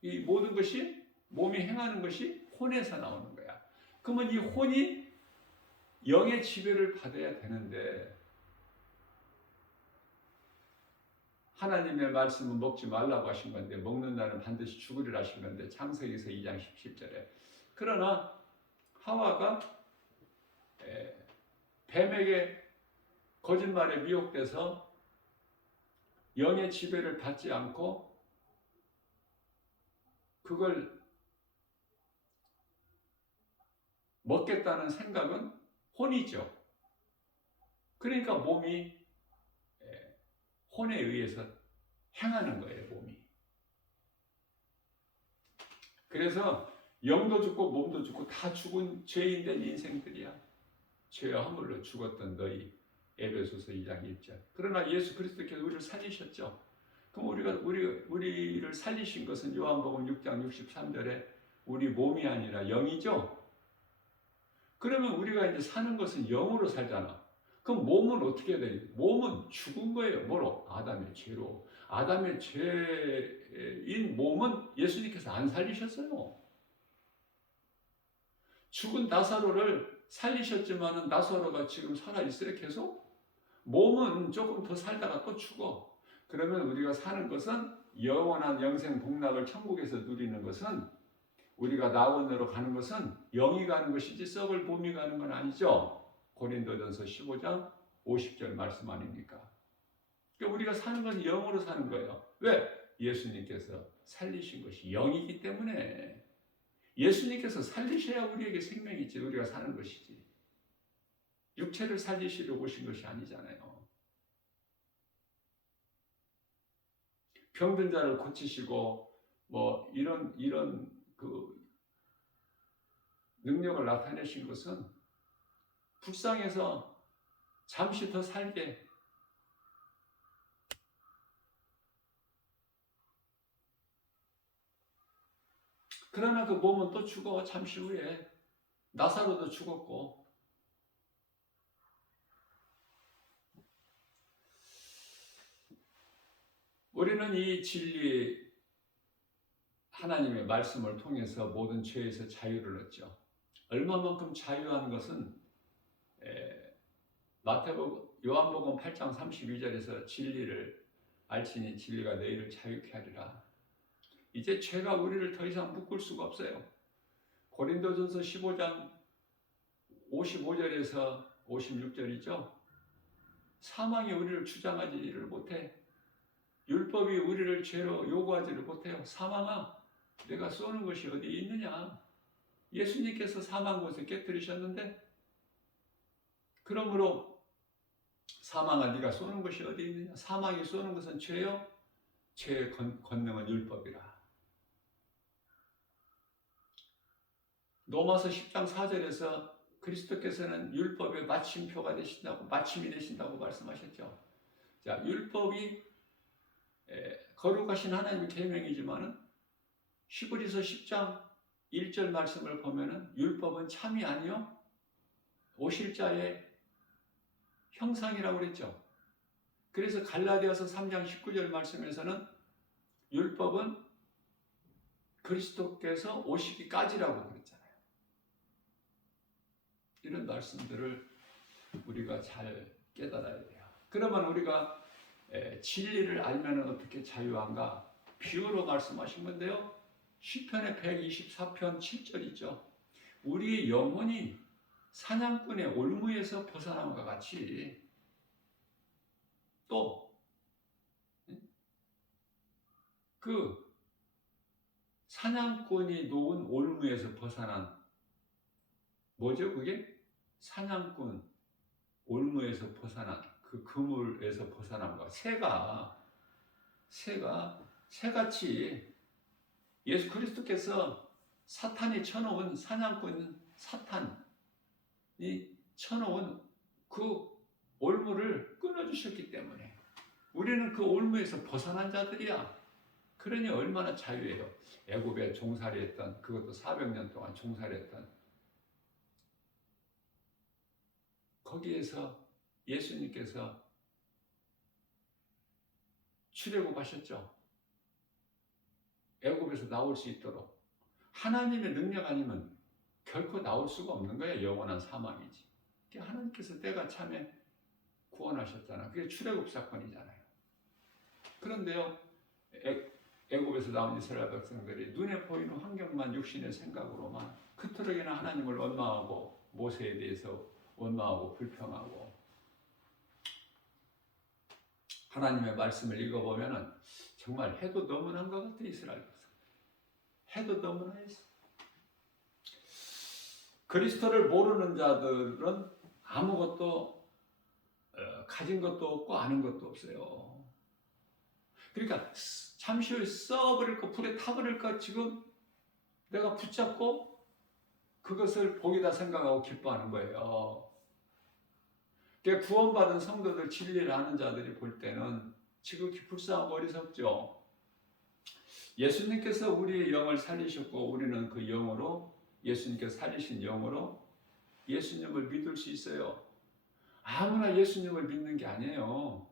이 모든 것이 몸이 행하는 것이 혼에서 나오는 거야. 그러면 이 혼이 영의 지배를 받아야 되는데 하나님의 말씀은 먹지 말라고 하신 건데 먹는 날은 반드시 죽으리라 하신 건데 창세기서 2장 17절에 그러나 하와가 뱀에게 거짓말에 미혹돼서 영의 지배를 받지 않고 그걸 먹겠다는 생각은 혼이죠. 그러니까 몸이 혼에 의해서 행하는 거예요, 몸이. 그래서 영도 죽고 몸도 죽고 다 죽은 죄인된 인생들이야. 죄와 허물로 죽었던 너희. 에베소서 2장 1절. 그러나 예수 그리스도께서 우리를 살리셨죠. 그럼 우리를 살리신 것은 요한복음 6장 63절에 우리 몸이 아니라 영이죠. 그러면 우리가 이제 사는 것은 영으로 살잖아. 그럼 몸은 어떻게 해야 돼? 몸은 죽은 거예요. 뭐로? 아담의 죄로. 아담의 죄인 몸은 예수님께서 안 살리셨어요. 죽은 나사로를 살리셨지만 나사로가 지금 살아있어요, 계속? 몸은 조금 더 살다가 또 죽어. 그러면 우리가 사는 것은 영원한 영생 복락을 천국에서 누리는 것은 우리가 낙원으로 가는 것은 영이 가는 것이지 썩을 몸이 가는 건 아니죠. 고린도전서 15장 50절 말씀 아닙니까? 그러니까 우리가 사는 건 영으로 사는 거예요. 왜? 예수님께서 살리신 것이 영이기 때문에. 예수님께서 살리셔야 우리에게 생명이 있지 우리가 사는 것이지. 육체를 살리시려 오신 것이 아니잖아요. 병든 자를 고치시고 뭐 이런 그 능력을 나타내신 것은 불쌍해서 잠시 더 살게 그러나 그 몸은 또 죽어 잠시 후에 나사로도 죽었고. 우리는 이 진리 하나님의 말씀을 통해서 모든 죄에서 자유를 얻죠. 얼마만큼 자유한 것은 요한복음 8장 32절에서 진리를 알지니 진리가 너희를 자유케 하리라. 이제 죄가 우리를 더 이상 묶을 수가 없어요. 고린도전서 15장 55절에서 56절이죠. 사망이 우리를 주장하지를 못해. 율법이 우리를 죄로 요구하지를 못해요. 사망아, 내가 쏘는 것이 어디 있느냐? 예수님께서 사망 곳에 깨뜨리셨는데, 그러므로 사망아, 네가 쏘는 것이 어디 있느냐? 사망이 쏘는 것은 죄요. 죄의 권능은 율법이라. 로마서 10장 4절에서 그리스도께서는 율법의 마침표가 되신다고, 마침이 되신다고 말씀하셨죠. 자, 율법이 거룩하신 하나님의 계명이지만은 히브리서 10장 1절 말씀을 보면은 율법은 참이 아니요 오실 자의 형상이라고 그랬죠. 그래서 갈라디아서 3장 19절 말씀에서는 율법은 그리스도께서 오시기까지라고 그랬잖아요. 이런 말씀들을 우리가 잘 깨달아야 돼요. 그러면 우리가 진리를 알면 어떻게 자유한가? 비유로 말씀하신 건데요. 시편의 124편 7절이죠. 우리의 영혼이 사냥꾼의 올무에서 벗어남과 같이 또 그 사냥꾼이 놓은 올무에서 벗어난 뭐죠 그게? 사냥꾼 올무에서 벗어난 그 그물에서 벗어남과 새같이 예수 그리스도께서 사탄이 쳐놓은 사냥꾼 사탄이 쳐놓은 그 올무를 끊어주셨기 때문에 우리는 그 올무에서 벗어난 자들이야. 그러니 얼마나 자유해요. 애굽에 종살이했던, 그것도 400년 동안 종살이했던 거기에서 예수님께서 출애굽하셨죠. 애굽에서 나올 수 있도록. 하나님의 능력 아니면 결코 나올 수가 없는 거예요. 영원한 사망이지. 하나님께서 때가 참에 구원하셨잖아. 그게 출애굽 사건이잖아요. 그런데요, 애굽에서 나온 이스라엘 백성들이 눈에 보이는 환경만 육신의 생각으로만 그토록이나 하나님을 원망하고 모세에 대해서 원망하고 불평하고 하나님의 말씀을 읽어보면 정말 해도 너무난 것 같아. 이스라엘 백성 해도 너무나 했어. 그리스도를 모르는 자들은 아무것도 가진 것도 없고 아는 것도 없어요. 그러니까 잠시 후에 써버릴 거, 불에 타버릴 거 지금 내가 붙잡고 그것을 복이다 생각하고 기뻐하는 거예요. 그러니까 구원받은 성도들, 진리를 아는 자들이 볼 때는 지극히 불쌍하고 어리석죠. 예수님께서 우리의 영을 살리셨고 우리는 그 영으로, 예수님께서 살리신 영으로 예수님을 믿을 수 있어요. 아무나 예수님을 믿는 게 아니에요.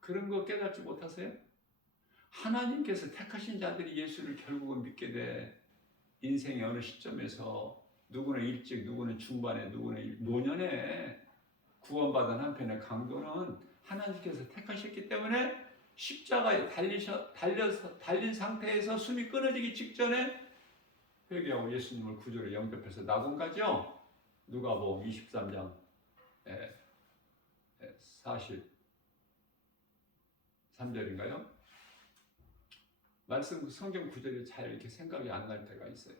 그런 거 깨닫지 못하세요? 하나님께서 택하신 자들이 예수를 결국은 믿게 돼. 인생의 어느 시점에서 누구는 일찍, 누구는 중반에, 누구는 노년에 구원받은 한편의 강도는 하나님께서 택하셨기 때문에 십자가에 달린 상태에서 숨이 끊어지기 직전에 회개하고 예수님을 구주로 영접해서 낙원 가죠. 누가복음 23장 43절인가요? 말씀 성경 구절이 잘 이렇게 생각이 안 날 때가 있어요.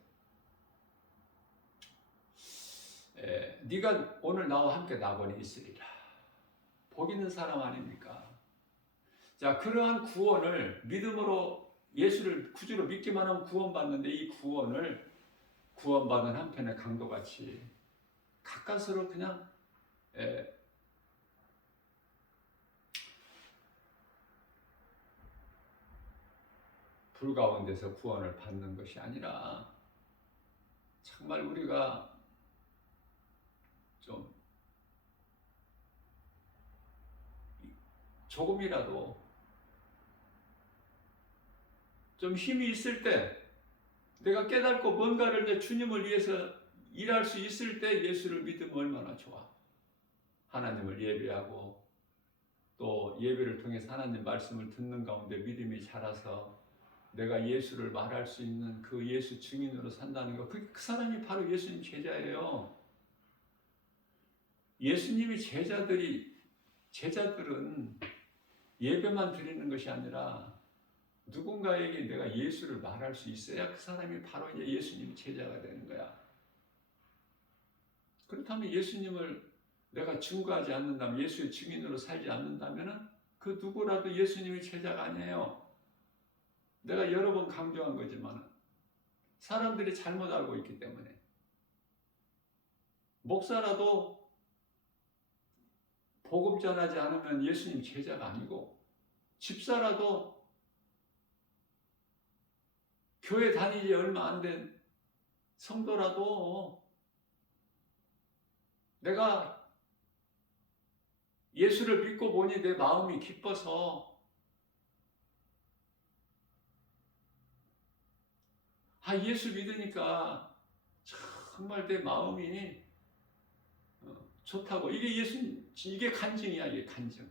네가 오늘 나와 함께 낙원에 있으리라. 복 있는 사람 아닙니까? 자, 그러한 구원을 믿음으로 예수를 구주로 믿기만 하면 구원받는데 이 구원을 구원받은 한편의 강도같이 가까스로 그냥 불 가운데서 구원을 받는 것이 아니라 정말 우리가 좀 조금이라도 좀 힘이 있을 때, 내가 깨닫고 뭔가를 내 주님을 위해서 일할 수 있을 때 예수를 믿으면 얼마나 좋아. 하나님을 예배하고 또 예배를 통해서 하나님 말씀을 듣는 가운데 믿음이 자라서 내가 예수를 말할 수 있는 그 예수 증인으로 산다는 거, 그 사람이 바로 예수님 제자예요. 예수님이 제자들은 예배만 드리는 것이 아니라 누군가에게 내가 예수를 말할 수 있어야 그 사람이 바로 이제 예수님의 제자가 되는 거야. 그렇다면 예수님을 내가 증거하지 않는다면, 예수의 증인으로 살지 않는다면 그 누구라도 예수님의 제자가 아니에요. 내가 여러 번 강조한 거지만 사람들이 잘못 알고 있기 때문에, 목사라도 복음 전하지 않으면 예수님 제자가 아니고, 집사라도 교회 다니지 얼마 안 된 성도라도 내가 예수를 믿고 보니 내 마음이 기뻐서 예수 믿으니까 정말 내 마음이 좋다고. 이게 간증이야. 이게 간증.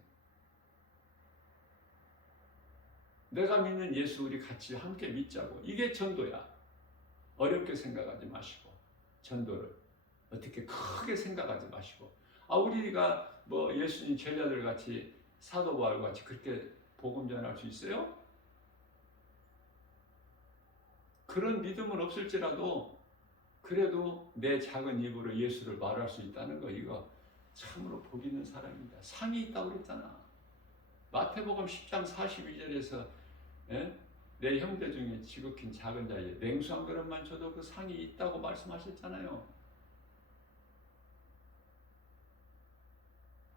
내가 믿는 예수 우리 같이 함께 믿자고. 이게 전도야. 어렵게 생각하지 마시고, 전도를 어떻게 크게 생각하지 마시고, 우리가 뭐 예수님 제자들 같이 사도 바울 같이 그렇게 복음 전할 수 있어요? 그런 믿음은 없을지라도 그래도 내 작은 입으로 예수를 말할 수 있다는 거, 이거 참으로 복 있는 사람입니다. 상이 있다고 그랬잖아. 마태복음 10장 42절에서 내 형제 중에 지극히 작은 자에 냉수 한 그릇만 줘도 그 상이 있다고 말씀하셨잖아요.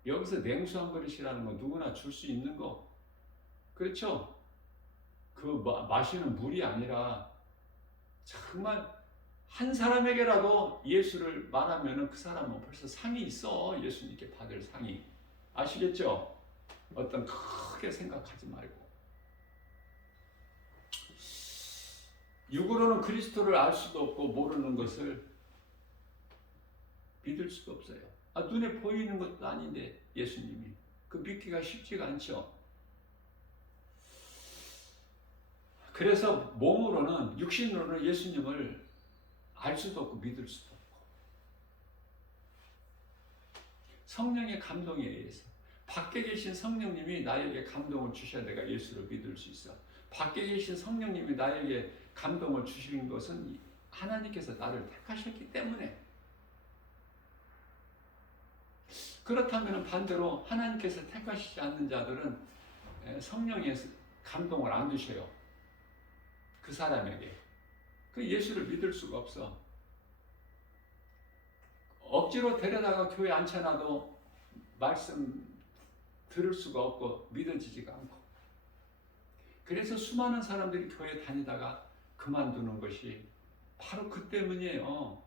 여기서 냉수 한 그릇이라는 건 누구나 줄 수 있는 거, 그렇죠? 그 마시는 물이 아니라 정말 한 사람에게라도 예수를 말하면 그 사람은 벌써 상이 있어. 예수님께 받을 상이. 아시겠죠? 어떤 크게 생각하지 말고. 육으로는 그리스도를 알 수도 없고 모르는 것을 믿을 수도 없어요. 눈에 보이는 것도 아닌데 예수님이. 그 믿기가 쉽지가 않죠. 그래서 몸으로는, 육신으로는 예수님을 알 수도 없고 믿을 수도 없고, 성령의 감동에 의해서, 밖에 계신 성령님이 나에게 감동을 주셔야 내가 예수를 믿을 수 있어. 밖에 계신 성령님이 나에게 감동을 주시는 것은 하나님께서 나를 택하셨기 때문에. 그렇다면 반대로 하나님께서 택하시지 않는 자들은 성령의 감동을 안 주셔요. 그 사람에게. 그 예수를 믿을 수가 없어. 억지로 데려다가 교회 앉혀놔도 말씀 들을 수가 없고 믿어지지가 않고. 그래서 수많은 사람들이 교회 다니다가 그만두는 것이 바로 그 때문이에요.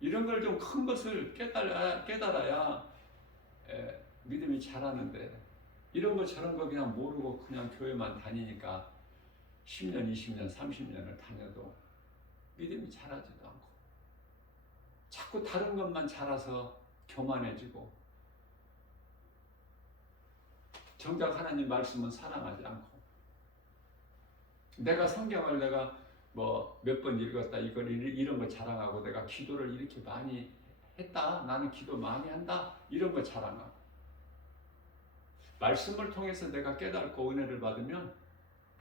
이런 걸 좀 큰 것을 깨달아야 믿음이 자라는데, 이런 거 저런 거 그냥 모르고 그냥 교회만 다니니까 10년, 20년, 30년을 다녀도 믿음이 자라지도 않고, 자꾸 다른 것만 자라서 교만해지고, 정작 하나님 말씀은 사랑하지 않고, 내가 성경을 내가 뭐 몇 번 읽었다, 이런 거 자랑하고, 내가 기도를 이렇게 많이 했다, 나는 기도 많이 한다, 이런 거 자랑하고, 말씀을 통해서 내가 깨닫고 은혜를 받으면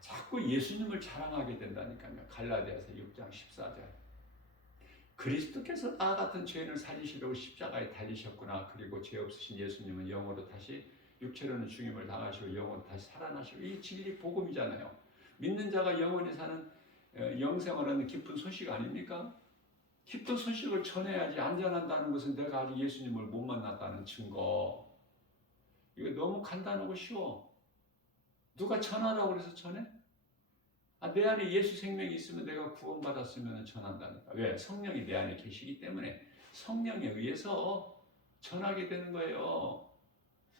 자꾸 예수님을 자랑하게 된다니까요. 갈라디아서 6장 14절. 그리스도께서 나 같은 죄인을 살리시려고 십자가에 달리셨구나. 그리고 죄 없으신 예수님은 영으로 다시, 육체로는 죽임을 당하시고 영으로 다시 살아나시고, 이 진리 복음이잖아요. 믿는 자가 영원히 사는 영생을 얻는 기쁜 소식 아닙니까? 기쁜 소식을 전해야지. 안전한다는 것은 내가 아직 예수님을 못 만났다는 증거. 이거 너무 간단하고 쉬워. 누가 전하라고 그래서 전해? 내 안에 예수 생명이 있으면 내가 구원받았으면 전한다니까. 왜? 성령이 내 안에 계시기 때문에 성령에 의해서 전하게 되는 거예요.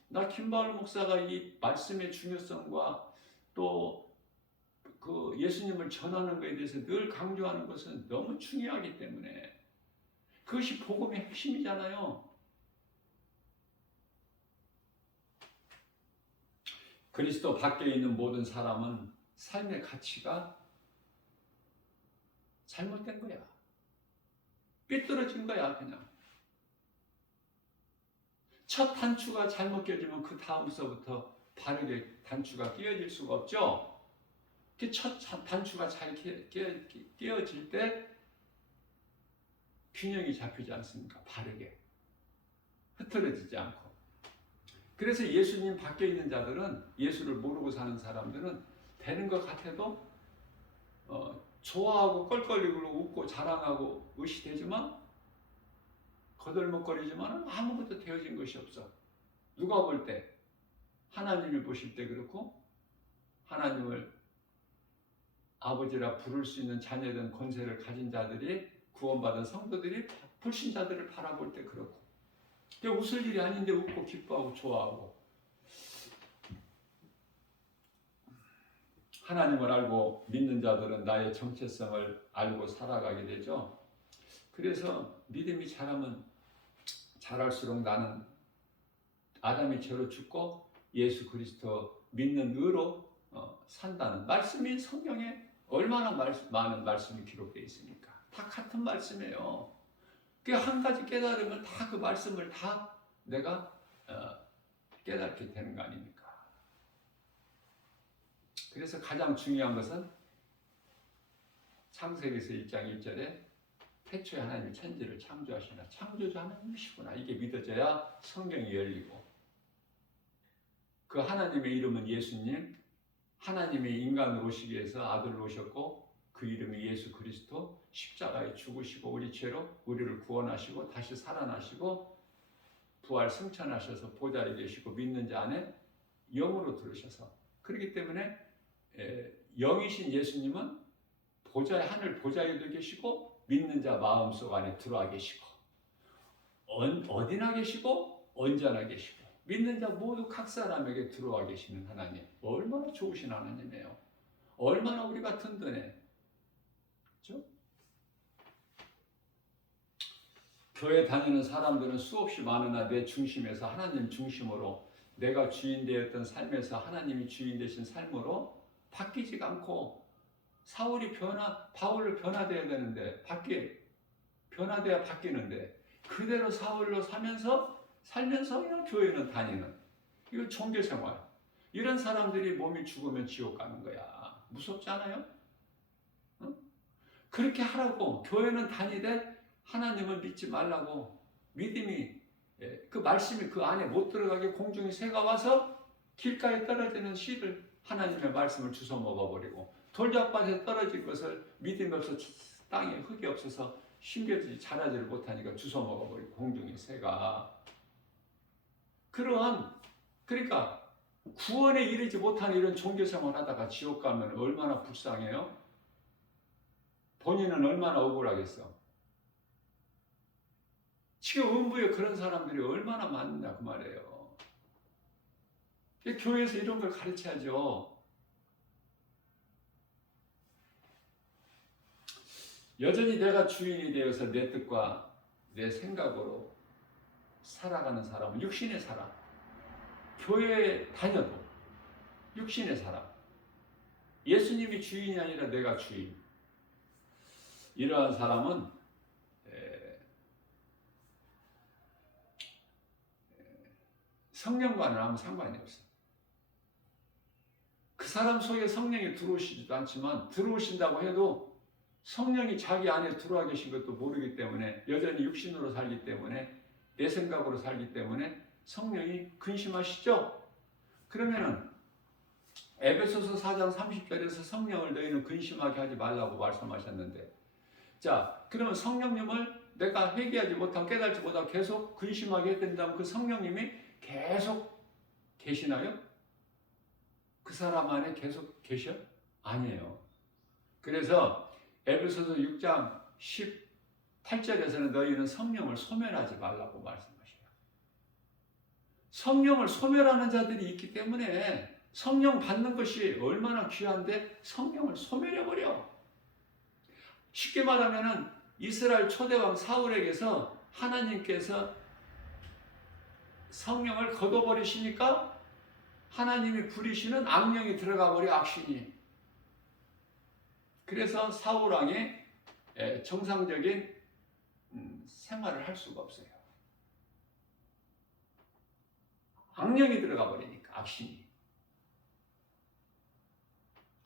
나 김바울 목사가 이 말씀의 중요성과 또 그 예수님을 전하는 것에 대해서 늘 강조하는 것은 너무 중요하기 때문에 그것이 복음의 핵심이잖아요. 그리스도 밖에 있는 모든 사람은 삶의 가치가 잘못된 거야. 삐뚤어진 거야, 그냥. 첫 단추가 잘못 껴지면 그 다음서부터 바르게 단추가 끼어질 수가 없죠. 그 첫 단추가 잘 끼어질 때 균형이 잡히지 않습니까? 바르게. 흐트러지지 않고. 그래서 예수님 밖에 있는 자들은, 예수를 모르고 사는 사람들은 되는 것 같아도 좋아하고 껄껄이고 웃고 자랑하고 의시되지만 거들먹거리지만 아무것도 되어진 것이 없어. 누가 볼 때, 하나님이 보실 때 그렇고 하나님을 아버지라 부를 수 있는 자녀된 권세를 가진 자들이, 구원받은 성도들이 불신자들을 바라볼 때 그렇고, 웃을 일이 아닌데 웃고 기뻐하고 좋아하고. 하나님을 알고 믿는 자들은 나의 정체성을 알고 살아가게 되죠. 그래서 믿음이 자라면 자랄수록 나는 아담이 죄로 죽고 예수 그리스도 믿는 의로 산다는 말씀이 성경에 얼마나 많은 말씀이 기록되어 있습니까? 다 같은 말씀이에요. 그 한 가지 깨달으면 다 그 말씀을 다 내가 깨닫게 되는 거 아닙니까? 그래서 가장 중요한 것은 창세기에서 1장 1절에 태초에 하나님이 천지를 창조하시나 창조주 하나님이시구나, 이게 믿어져야 성경이 열리고, 그 하나님의 이름은 예수님, 하나님의 인간으로 오시기 위해서 아들로 오셨고 그 이름이 예수 그리스도, 십자가에 죽으시고 우리 죄로 우리를 구원하시고 다시 살아나시고 부활 승천하셔서 보좌에 계시고 믿는 자 안에 영으로 들으셔서, 그렇기 때문에 영이신 예수님은 하늘 보좌에도 계시고 믿는 자 마음속 안에 들어와 계시고 어디나 계시고 언제나 계시고 믿는 자 모두 각 사람에게 들어와 계시는 하나님, 얼마나 좋으신 하나님이에요. 얼마나 우리가 든든해. 그렇죠? 교회 다니는 사람들은 수없이 많으나 내 중심에서 하나님 중심으로, 내가 주인 되었던 삶에서 하나님이 주인 되신 삶으로 바뀌지가 않고, 바울로 변화되어야 되는데 변화돼야 바뀌는데 그대로 사울로 살면서 그냥 교회는 다니는, 이거 종교생활. 이런 사람들이 몸이 죽으면 지옥 가는 거야. 무섭지 않아요? 응? 그렇게 하라고. 교회는 다니되 하나님을 믿지 말라고. 믿음이, 그 말씀이 그 안에 못 들어가게 공중에 새가 와서 길가에 떨어지는 씨를, 하나님의 말씀을 주워 먹어버리고, 돌잡밭에 떨어질 것을 믿음이 없어 땅에 흙이 없어서 심겨지지 자라지를 못하니까 주워 먹어버리고 공중에 새가. 그러니까 구원에 이르지 못하는 이런 종교생활 하다가 지옥 가면 얼마나 불쌍해요? 본인은 얼마나 억울하겠어? 지금 음부에 그런 사람들이 얼마나 많냐 그 말이에요. 교회에서 이런 걸 가르쳐야죠. 여전히 내가 주인이 되어서 내 뜻과 내 생각으로 살아가는 사람은 육신의 사람, 교회에 다녀도 육신의 사람, 예수님이 주인이 아니라 내가 주인, 이러한 사람은 성령과는 아무 상관이 없어요. 그 사람 속에 성령이 들어오시지도 않지만, 들어오신다고 해도 성령이 자기 안에 들어와 계신 것도 모르기 때문에, 여전히 육신으로 살기 때문에, 내 생각으로 살기 때문에 성령이 근심하시죠? 그러면은 에베소서 4장 30절에서 성령을 너희는 근심하게 하지 말라고 말씀하셨는데, 자, 그러면 성령님을 내가 회개하지 못하고 깨달지 못하고 계속 근심하게 해댄다면 그 성령님이 계속 계시나요? 그 사람 안에 계속 계셔? 아니에요. 그래서 에베소서 6장 18절에서는 너희는 성령을 소멸하지 말라고 말씀하셔요. 성령을 소멸하는 자들이 있기 때문에 성령 받는 것이 얼마나 귀한데 성령을 소멸해버려. 쉽게 말하면 이스라엘 초대왕 사울에게서 하나님께서 성령을 걷어버리시니까 하나님이 부리시는 악령이 들어가 버려, 악신이. 그래서 사울왕이 정상적인 생활을 할 수가 없어요. 악령이 들어가 버리니까, 악신이.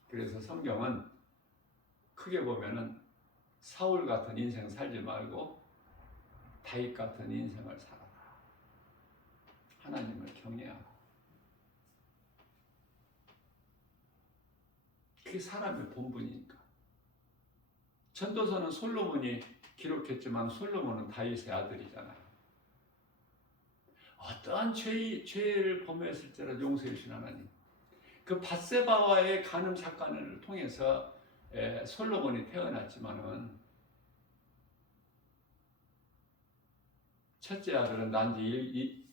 그래서 성경은 크게 보면은 사울 같은 인생 살지 말고 다윗 같은 인생을 살아라. 하나님을 경외하고. 그게 사람의 본분이니까. 전도서는 솔로몬이 기록했지만 솔로몬은 다윗의 아들이잖아요. 어떠한 죄를 범했을지라도 용서해 주신 하나님. 그 밧세바와의 간음 사건을 통해서 솔로몬이 태어났지만은 첫째 아들은 난지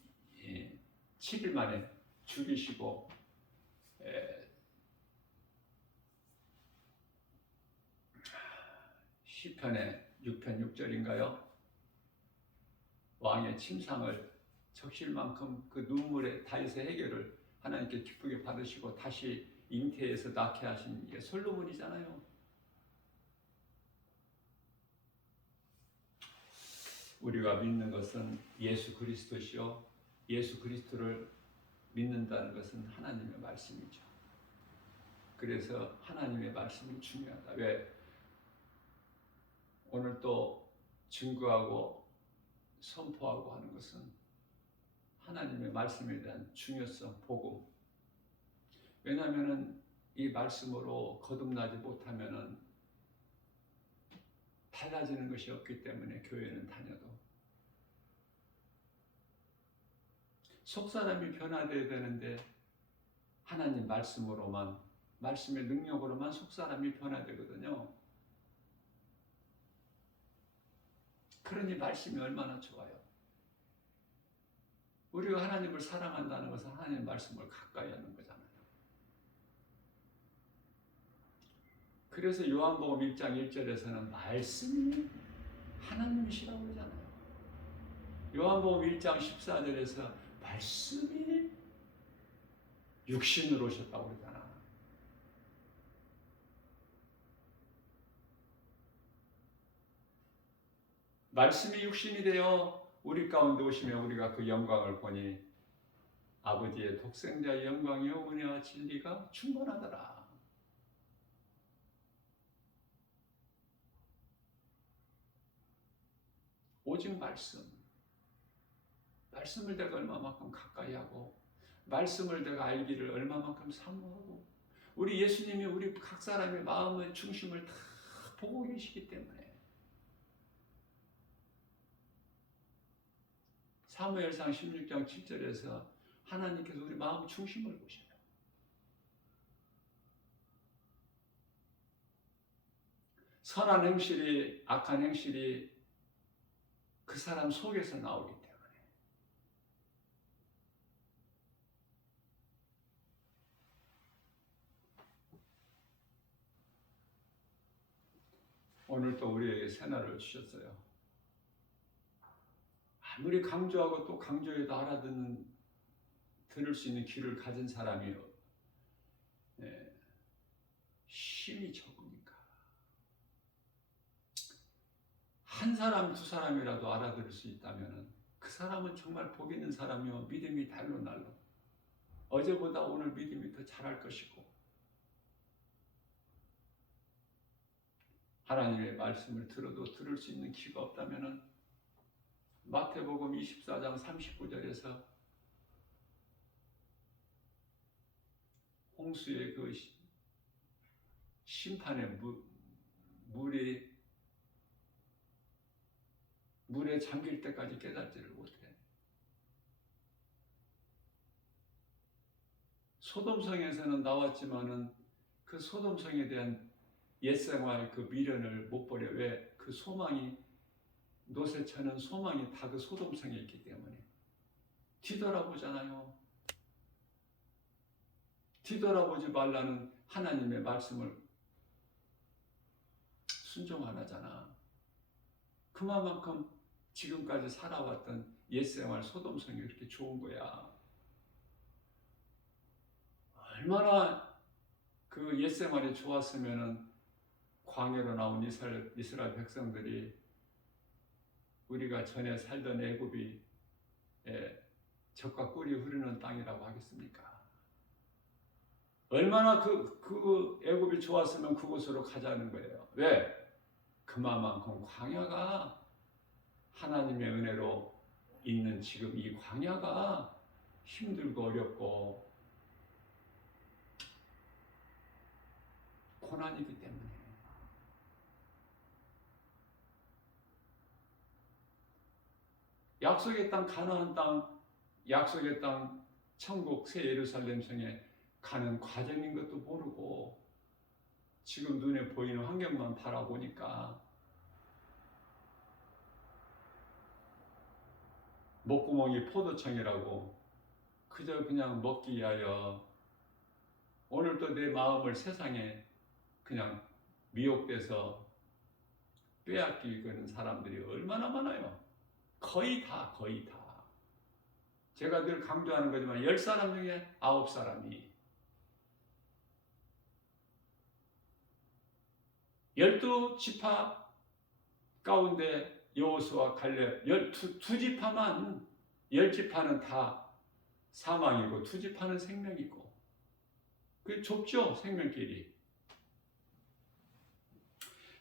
7일 만에 죽이시고 시편의 6편 6절인가요? 왕의 침상을 적실 만큼 그 눈물의 다윗의 해결을 하나님께 기쁘게 받으시고 다시 잉태해서 낳게 하신 게 솔로몬이잖아요. 우리가 믿는 것은 예수 그리스도시요, 예수 그리스도를 믿는다는 것은 하나님의 말씀이죠. 그래서 하나님의 말씀이 중요하다. 왜? 오늘 또 증거하고 선포하고 하는 것은 하나님의 말씀에 대한 중요성, 복음. 왜냐하면 이 말씀으로 거듭나지 못하면 달라지는 것이 없기 때문에 교회는 다녀도. 속사람이 변화되어야 되는데 하나님 말씀으로만, 말씀의 능력으로만 속사람이 변화되거든요. 그러니 말씀이 얼마나 좋아요. 우리가 하나님을 사랑한다는 것은 하나님의 말씀을 가까이 하는 거잖아요. 그래서 요한복음 1장 1절에서는 말씀이 하나님이시라고 그러잖아요. 요한복음 1장 14절에서 말씀이 육신으로 오셨다고 그러잖아. 말씀이 육신이 되어 우리 가운데 오시면 우리가 그 영광을 보니 아버지의 독생자의 영광이요 은혜와 진리가 충만하더라. 오직 말씀을 내가 얼마만큼 가까이 하고 말씀을 내가 알기를 얼마만큼 사모하고 우리 예수님이 우리 각 사람의 마음의 중심을 다 보고 계시기 때문에 사무엘상 16장 7절에서 하나님께서 우리 마음 중심을 보셔요. 선한 행실이 악한 행실이 그 사람 속에서 나오기 때문에 오늘 또 우리에게 새날을 주셨어요. 아무리 강조하고 또 강조해도 들을 수 있는 귀를 가진 사람이요. 힘이 적으니까. 한 사람, 두 사람이라도 알아들을 수 있다면 그 사람은 정말 복 있는 사람이요. 믿음이 달로 날로. 어제보다 오늘 믿음이 더 잘할 것이고 하나님의 말씀을 들어도 들을 수 있는 귀가 없다면 마태복음 24장 39절에서 홍수의 그 심판의 물에 잠길 때까지 깨닫지를 못해. 소돔성에서는 나왔지만은 그 소돔성에 대한 옛생활 그 미련을 못 버려. 왜? 그 소망이, 노새 쳐는 소망이 다 그 소돔성에 있기 때문에. 뒤돌아보잖아요. 뒤돌아보지 말라는 하나님의 말씀을 순종 안 하잖아. 그만큼 지금까지 살아왔던 옛생활 소돔성이 그렇게 좋은 거야. 얼마나 그 옛생활이 좋았으면은 광야로 나온 이스라엘 백성들이 우리가 전에 살던 애굽이 젖과 꿀이 흐르는 땅이라고 하겠습니까? 얼마나 그 애굽이 좋았으면 그곳으로 가자는 거예요. 왜? 그만큼 광야가 하나님의 은혜로 있는 지금 이 광야가 힘들고 어렵고 고난이기 때문에. 약속의 땅 가나안 땅, 약속의 땅 천국 새 예루살렘 성에 가는 과정인 것도 모르고 지금 눈에 보이는 환경만 바라보니까 목구멍이 포도청이라고 그저 그냥 먹기 위하여 오늘도 내 마음을 세상에 그냥 미혹돼서 빼앗기는 사람들이 얼마나 많아요. 거의 다. 제가 늘 강조하는 거지만 10사람 중에 9사람이 12지파 가운데 여호수아 갈렙 두 지파만 10지파는 다 사망이고 2지파는 생명이고 그게 좁죠. 생명길이.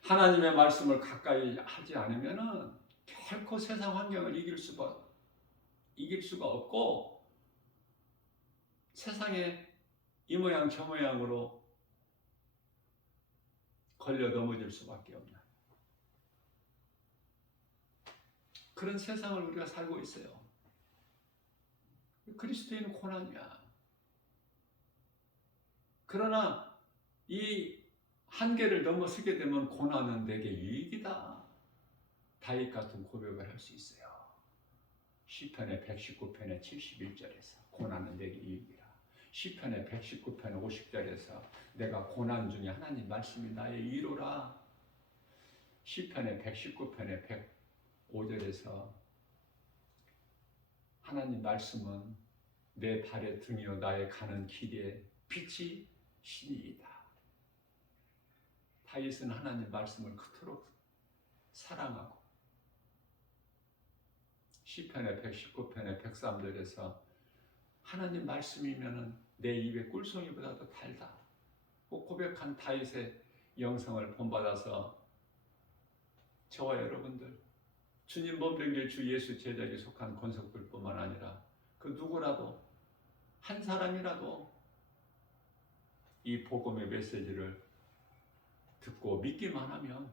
하나님의 말씀을 가까이 하지 않으면은 결코 세상 환경을 이길 수가 없고 세상에 이 모양 저 모양으로 걸려 넘어질 수밖에 없는 그런 세상을 우리가 살고 있어요. 그리스도인은 고난이야. 그러나 이 한계를 넘어서게 되면 고난은 내게 유익이다. 다윗 같은 고백을 할 수 있어요. 시편의 119편의 71절에서 고난은 내게 유익이라. 시편의 119편 50절에서 내가 고난 중에 하나님 말씀이 나의 위로라. 시편의 119편의 105절에서 하나님 말씀은 내 발의 등이요 나의 가는 길에 빛이 신이이다. 다윗은 하나님 말씀을 그토록 사랑하고 시편의 119편의 103절에서 하나님 말씀이면은 내 입의 꿀송이보다도 달다. 고백한 다윗의 영성을 본받아서 저와 여러분들 주님 몸된 주 예수 제자에게 속한 권속들뿐만 아니라 그 누구라도 한 사람이라도 이 복음의 메시지를 듣고 믿기만 하면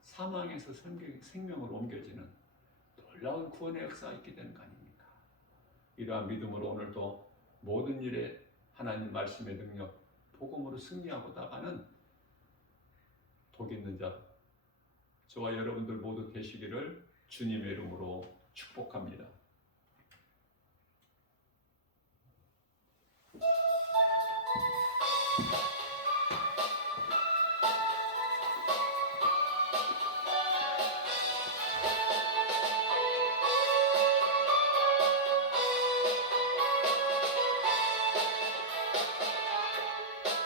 사망에서 생명으로 옮겨지는 놀라운 구원의 역사가 있게 되는 거 아닙니까? 이러한 믿음으로 오늘도 모든 일에 하나님 말씀의 능력, 복음으로 승리하고 나가는 복 있는 자, 저와 여러분들 모두 되시기를 주님의 이름으로 축복합니다.